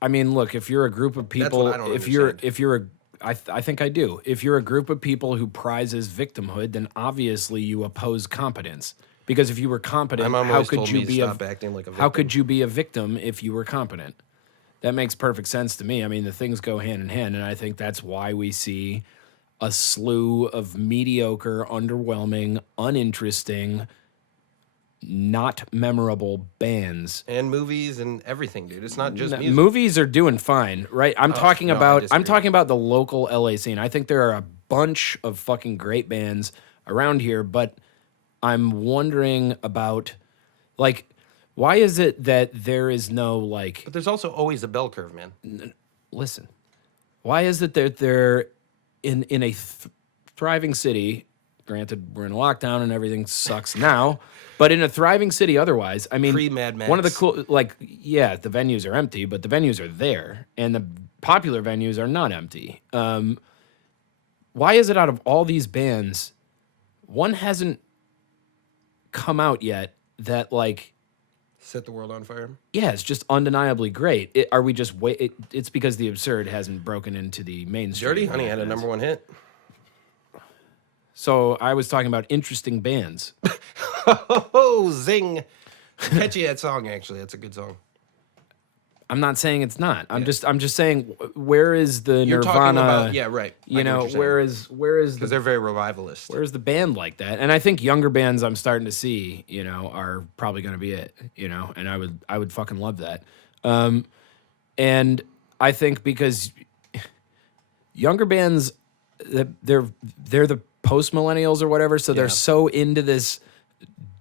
I mean, look, if you're a group of people, what I don't I think I do. If you're a group of people who prizes victimhood, then obviously you oppose competence. Because if you were competent, My mom how always could told you me to be stop acting like a how victim. could you be a victim if you were competent? That makes perfect sense to me. I mean, the things go hand in hand, and I think that's why we see a slew of mediocre, underwhelming, uninteresting, not memorable bands. And movies and everything, dude. It's not just music. Movies are doing fine, right? I'm talking no, I about disagree. the local LA scene. I think there are a bunch of fucking great bands around here, but I'm wondering about like Why is it that there is no like? But there's also always a bell curve, man. Listen, why is it that they're in a thriving city? Granted, we're in a lockdown and everything sucks now, but in a thriving city otherwise, I mean, Pre-Mad Max. one of the cool, like, yeah, the venues are empty, but the venues are there, and the popular venues are not empty. Why is it out of all these bands, one hasn't come out yet that like, Set the world on fire. yeah, it's just undeniably great. Are we just wait? It's because the absurd hasn't broken into the mainstream. Dirty Honey had a #1 hit. So I was talking about interesting bands. Oh, zing! Catchy that song. Actually, that's a good song. I'm not saying it's not. I'm just saying where is the You're Nirvana? talking about right. You know, where is because they're very revivalist. where's the band like that? And I think younger bands I'm starting to see, are probably going to be it. And I would fucking love that. And I think because younger bands, they're the post millennials or whatever, so they're so into this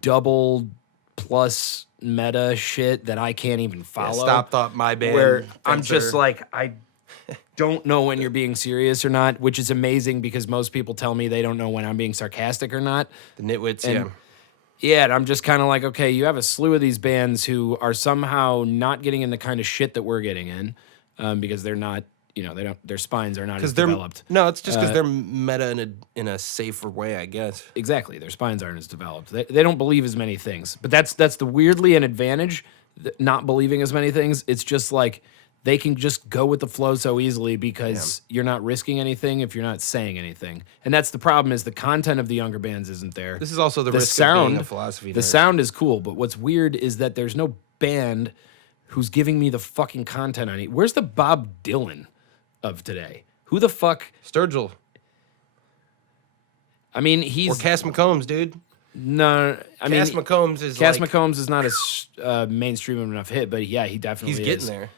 double plus meta shit that I can't even follow. Stop Thought, My Band. Where I'm Fencer. just like, I don't know when you're being serious or not, which is amazing because most people tell me they don't know when I'm being sarcastic or not. the Nitwits. And- Yeah, and I'm just kind of like, okay, you have a slew of these bands who are somehow not getting in the kind of shit that we're getting in, because they're not, their spines are not as they're developed. No, it's just because they're meta in a safer way, I guess. Exactly, their spines aren't as developed. They don't believe as many things, but that's the weirdly an advantage, not believing as many things. It's just like they can just go with the flow so easily because you're not risking anything if you're not saying anything, and that's the problem. Is the content of the younger bands isn't there. This is also the risk sound, of being a philosophy the nerd. sound is cool, but what's weird is that there's no band who's giving me the fucking content I need. Where's the Bob Dylan of today? Who the fuck? Sturgill I mean, or he's Cass McCombs, dude. no. I mean, Cass McCombs is Cass like, McCombs is not a mainstream enough hit, but yeah, he definitely he's getting is. there.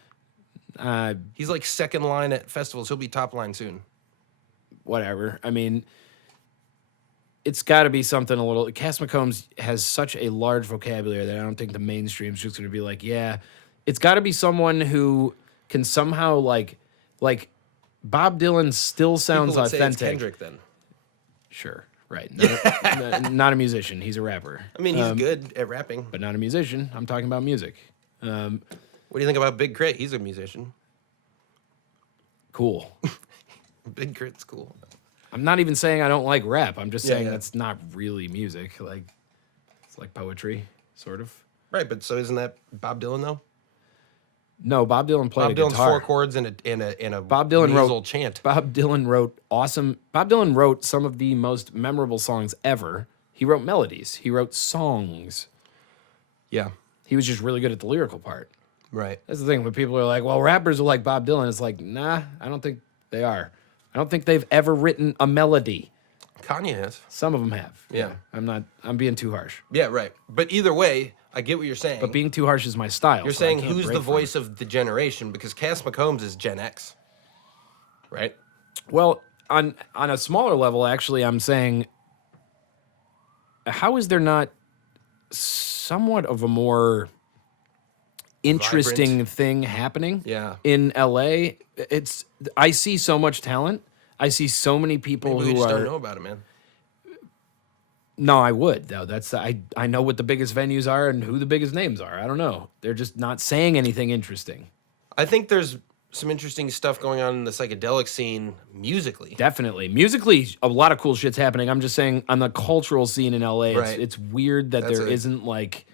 Uh, He's like second line at festivals. He'll be top line soon. whatever. I mean, it's got to be something a little. Cass McCombs has such a large vocabulary that I don't think the mainstream's just going to be like, yeah. It's got to be someone who can somehow like Bob Dylan still sounds People would say it's authentic. Kendrick then. Sure, right. Not a musician. He's a rapper. I mean, he's good at rapping. But not a musician. I'm talking about music. What do you think about Big Crit? He's a musician. Cool. Big Crit's cool. I'm not even saying I don't like rap. I'm just Yeah, saying yeah. that's not really music. Like, it's like poetry, sort of. Right, but so isn't that Bob Dylan though? No, Bob Dylan played Bob a Dylan's guitar. 4 chords and a Bob Dylan nasal wrote chant. Bob Dylan wrote some of the most memorable songs ever. He wrote melodies. He wrote songs. Yeah, He was just really good at the lyrical part. right. That's the thing. When people are like, well, rappers are like Bob Dylan, it's like, nah, I don't think they are. I don't think they've ever written a melody. Kanye has. Some of them have. Yeah. I'm being too harsh. Yeah, right. But either way, I get what you're saying. But being too harsh is my style. You're so I saying can't who's break the from voice of the generation? Because Cass McCombs is Gen X, right? it. Well, on a smaller level, actually, I'm saying, how is there not somewhat of a more interesting Vibrant. thing happening Yeah. in LA? I see so much talent. I see so many people Maybe we who just are. don't know about it, man. No, I would though. I know what the biggest venues are and who the biggest names are. I don't know. They're just not saying anything interesting. I think there's some interesting stuff going on in the psychedelic scene musically. Definitely. Musically, a lot of cool shit's happening. I'm just saying on the cultural scene in LA, Right. it's weird that That's there a- isn't like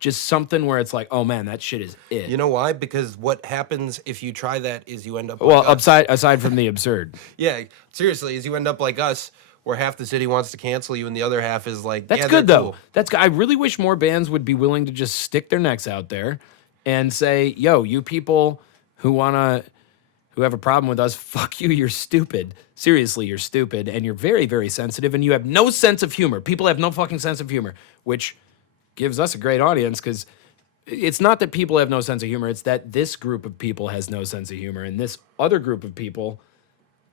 just something where it's like, oh man, that shit is it. You know why? Because what happens if you try that is you end up well, like us. aside from the absurd. Yeah, seriously, is you end up like us, where half the city wants to cancel you and the other half is like, That's yeah, good they're though. cool. That's good. I really wish more bands would be willing to just stick their necks out there and say, "Yo, you people who have a problem with us, fuck you, you're stupid. Seriously, you're stupid and you're very, very sensitive and you have no sense of humor. People have no fucking sense of humor," which gives us a great audience because it's not that people have no sense of humor, it's that this group of people has no sense of humor and this other group of people,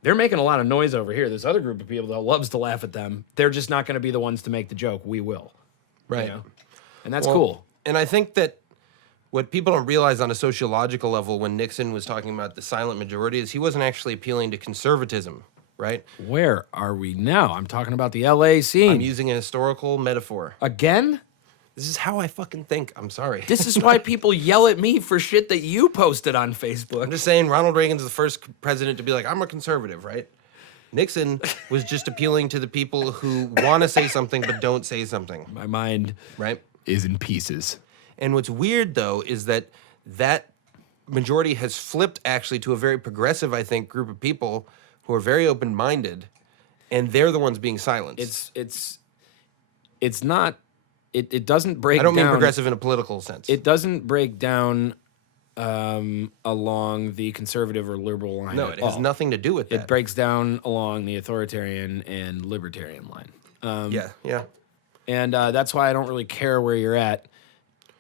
they're making a lot of noise over here. This other group of people that loves to laugh at them, they're just not going to be the ones to make the joke. We will. Right. You know? And that's Well, cool. And I think that what people don't realize on a sociological level when Nixon was talking about the silent majority is he wasn't actually appealing to conservatism, right? Where are we now? I'm talking about the LA scene. I'm using a historical metaphor. Again? This is how I fucking think. I'm sorry. This is why people yell at me for shit that you posted on Facebook. I'm just saying Ronald Reagan's the first president to be like, I'm a conservative, right? Nixon was just appealing to the people who want to say something but don't say something, My mind right? is in pieces. And what's weird, though, is that majority has flipped actually to a very progressive, I think, group of people who are very open-minded, and they're the ones being silenced. It's not. It doesn't break. I don't down, mean progressive in a political sense. It doesn't break down along the conservative or liberal line. No, at it has all. nothing to do with that. It breaks down along the authoritarian and libertarian line. Yeah. And that's why I don't really care where you're at,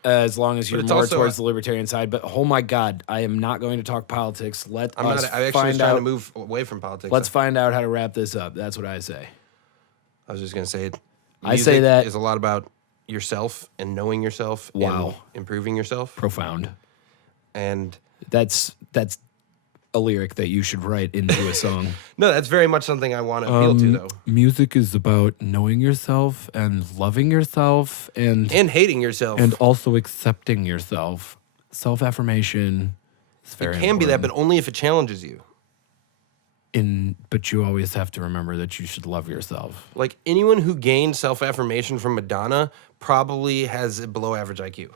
as long as you're it's more also towards the libertarian side. But oh my God, I am not going to talk politics. I'm actually was trying to move away from politics. Let's find out how to wrap this up. That's what I say. I was just gonna say, I say that is a lot about yourself and knowing yourself. Wow. And improving yourself. Profound. And That's a lyric that you should write into a song. no, that's very much something I want to appeal to, though. Music is about knowing yourself and loving yourself and hating yourself. and also accepting yourself. Self-affirmation is very it can be that, important. but only if it challenges you. But you always have to remember that you should love yourself. Like anyone who gained self-affirmation from Madonna probably has a below-average IQ.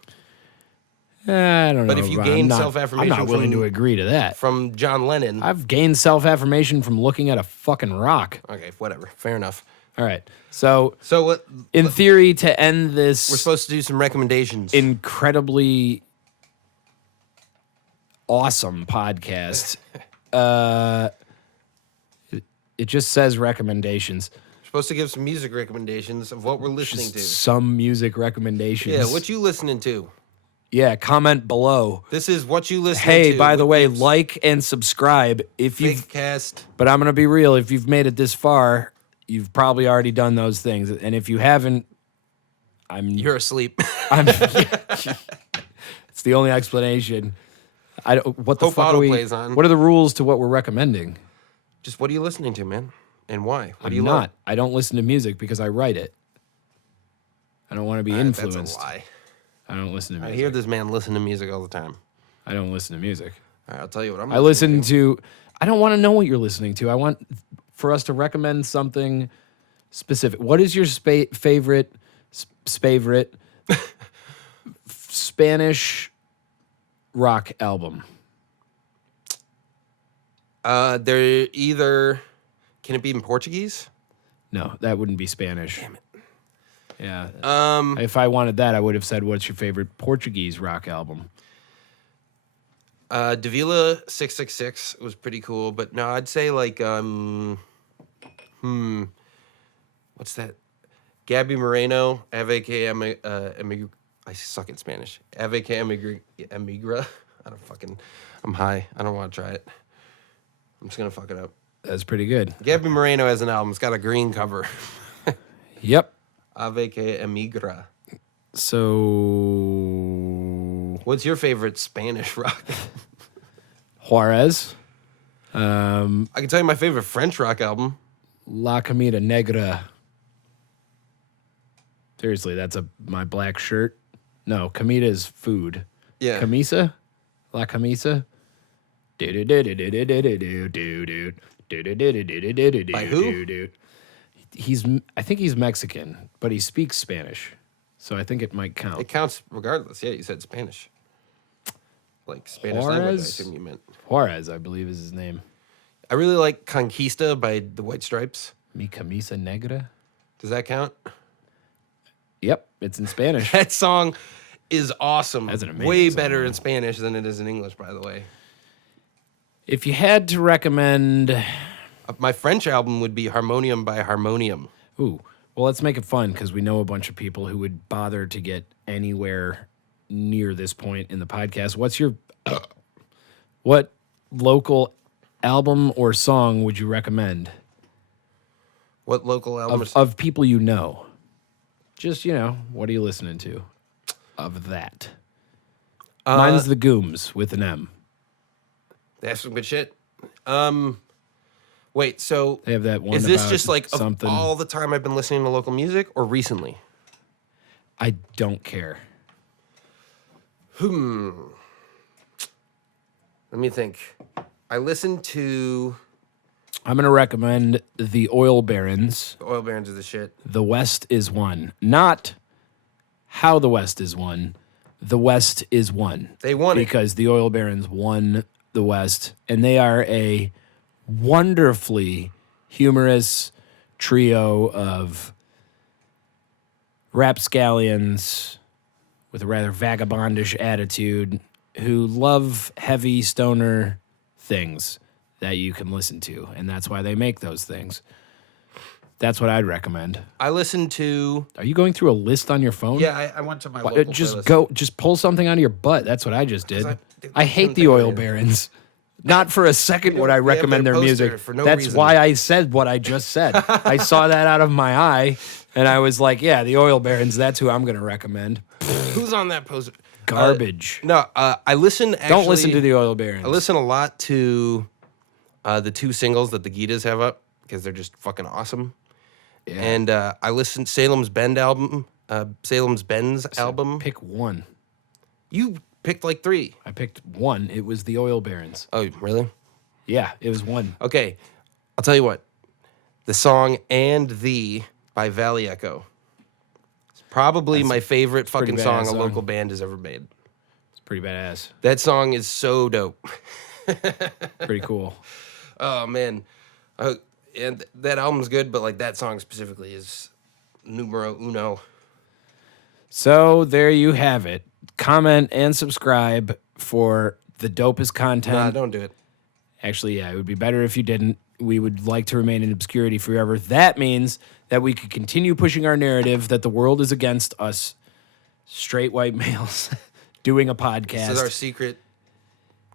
I don't know. But if you Ron. gain I'm not self-affirmation willing from- to agree to that. From John Lennon. I've gained self-affirmation from looking at a fucking rock. Okay, whatever. Fair enough. All right. So So what? in theory, to end this We're supposed to do some recommendations. incredibly awesome podcast, it just says recommendations. We're supposed to give some music recommendations of what we're listening Just to. some music recommendations. Yeah, what you listening to? Yeah, comment below. This is what you listening to. Hey, by the with way, Gibbs. like and subscribe if you. FakeCast. But I'm gonna be real. If you've made it this far, you've probably already done those things. And if you haven't, You're asleep. it's the only explanation. What the Hope fuck are we? autoplay's on. What are the rules to what we're recommending? Just what are you listening to, man? And why? What do I'm you not. love? I don't listen to music because I write it. I don't want to be influenced. That's a lie. I don't listen to I music. hear this man listen to music all the time. I don't listen to music. All right, I'll tell you what I'm I listen to. I don't want to know what you're listening to. I want for us to recommend something specific. What is your favorite Spanish rock album? They're either. Can it be in Portuguese? No, that wouldn't be Spanish. Damn it. Yeah. If I wanted that, I would have said, "What's your favorite Portuguese rock album?" Davila 666 was pretty cool, but no, I'd say like what's that? Gabby Moreno, Ave que emigra. I suck at Spanish. Ave que emigra. I'm high. I don't want to try it. I'm just gonna fuck it up. That's pretty good. Gabby Moreno has an album. It's got a green cover. Yep. Ave que emigra. So What's your favorite Spanish rock? Juarez, I can tell you my favorite French rock album. La Comida Negra. Seriously, that's my black shirt. No, comida is food. Yeah. Camisa? La Camisa? By who? I think he's Mexican, but he speaks Spanish. So I think it might count. It counts regardless. Yeah, you said Spanish. Like Spanish language, I Juarez? assume you meant. Juarez, I believe is his name. I really like Conquista by the White Stripes. Mi Camisa Negra? Does that count? Yep, it's in Spanish. That song is awesome. That's an amazing Way song, better man. in Spanish than it is in English, by the way. If you had to recommend... My French album would be Harmonium by Harmonium. Ooh, well, let's make it fun because we know a bunch of people who would bother to get anywhere near this point in the podcast. What local album or song would you recommend What local album? of people you know? Just, what are you listening to of that? Mine's the Gooms with an M. That's some good shit. Wait, so They have that one. is this about just like something? of all the time I've been listening to local music, or recently? I don't care. Let me think. I listened to I'm gonna recommend the Oil Barons. the Oil Barons of the shit. The West is One. Not how the West is won. The West is one. They won it. Because the Oil Barons won the West. And they are a wonderfully humorous trio of rapscallions with a rather vagabondish attitude who love heavy stoner things that you can listen to. And that's why they make those things. That's what I'd recommend. I listened to. Are you going through a list on your phone? Yeah, I went to my local playlist. Just pull something out of your butt. That's what I just did. I I hate couldn't the think of Oil anything. Barons. Not for a second would I we have recommend their their poster music. for no That's reason. why I said what I just said. I saw that out of my eye, and I was like, yeah, the Oil Barons, that's who I'm going to recommend. Who's on that poster? Garbage. No, I listen. Actually, Don't listen to the Oil Barons. I listen a lot to the two singles that the Gitas have up because they're just fucking awesome. Yeah. And I listened Salem's Ben's album. Pick one. You picked like 3. I picked one. It was the Oil Barons. Oh, really? Yeah, it was one. Okay, I'll tell you what. The song "And Thee" by Valley Echo. It's probably my favorite pretty fucking song badass a song. local band has ever made. It's pretty badass. That song is so dope. Pretty cool. Oh man, and that album's good, but like that song specifically is numero uno. So there you have it. Comment and subscribe for the dopest content. Nah, don't do it. Actually, yeah, it would be better if you didn't. We would like to remain in obscurity forever. That means that we could continue pushing our narrative that the world is against us, straight white males, doing a podcast. This is our secret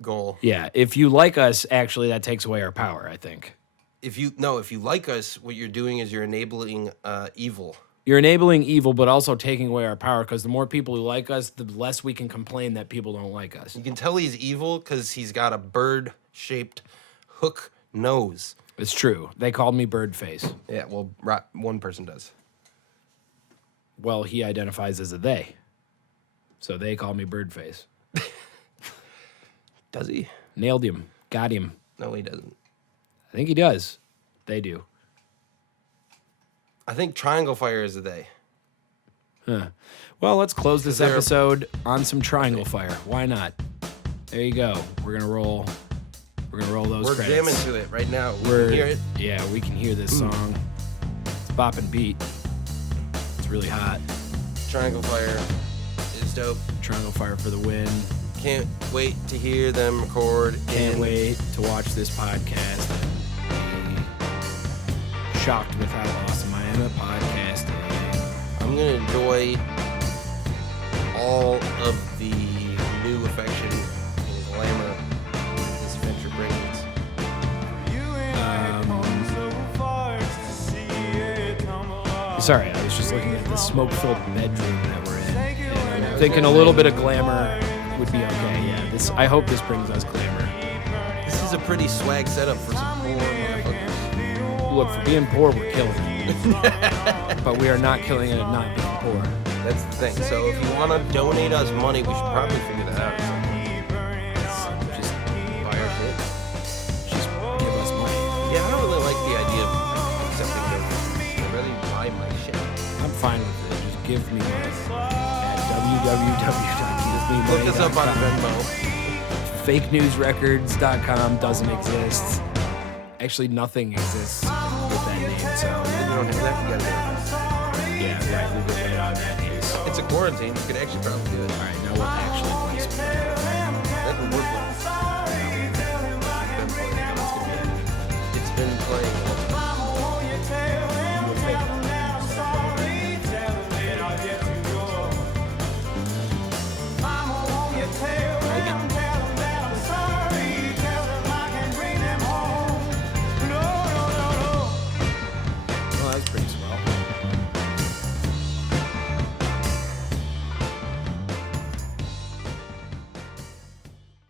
goal. Yeah, if you like us, actually, that takes away our power, I think. If you like us, what you're doing is you're enabling evil. You're enabling evil, but also taking away our power, because the more people who like us, the less we can complain that people don't like us. You can tell he's evil because he's got a bird-shaped hook nose. It's true. They called me Birdface. Yeah, well, one person does. Well, he identifies as a they. So they call me Birdface. Does he? Nailed him. Got him. No, he doesn't. I think he does. They do. I think Triangle Fire is a they. Huh. Well, let's close this they're- episode on some Triangle Fire. Why not? There you go. We're gonna roll those We're credits. jamming to it right now. We We're can hear it. Yeah, we can hear this song. It's bopping beat. It's really hot. Triangle Fire is dope. Triangle Fire for the win. Can't wait to hear them record. Can't and wait to watch this podcast and be shocked with how awesome I am at podcasting. I'm gonna enjoy all of the new affection and glamour this venture brings. Sorry, I was just looking at the smoke-filled bedroom that we're in. And I'm thinking a little bit of glamour would be okay. Yeah, I hope this brings us glamour. This is a pretty swag setup for some poor motherfuckers. Look, for being poor, we're killing it. But we are not killing it at not being poor. That's the thing. So if you want to donate us money, we should probably figure that out. Just Buy our shit. give us money. Yeah, I don't really like the idea of accepting donations. I really buy my shit. I'm fine with it. Just give me money at www.givememoney.com. Look us up on Venmo. FakeNewsRecords.com doesn't exist. Actually, nothing exists with that name, so You don't have that. You gotta do yeah, right. We'll get right on that news. it. It's a quarantine. You could actually probably do it. All right, now we'll actually play some music. That would work. It's been playing. Well, that's pretty swell.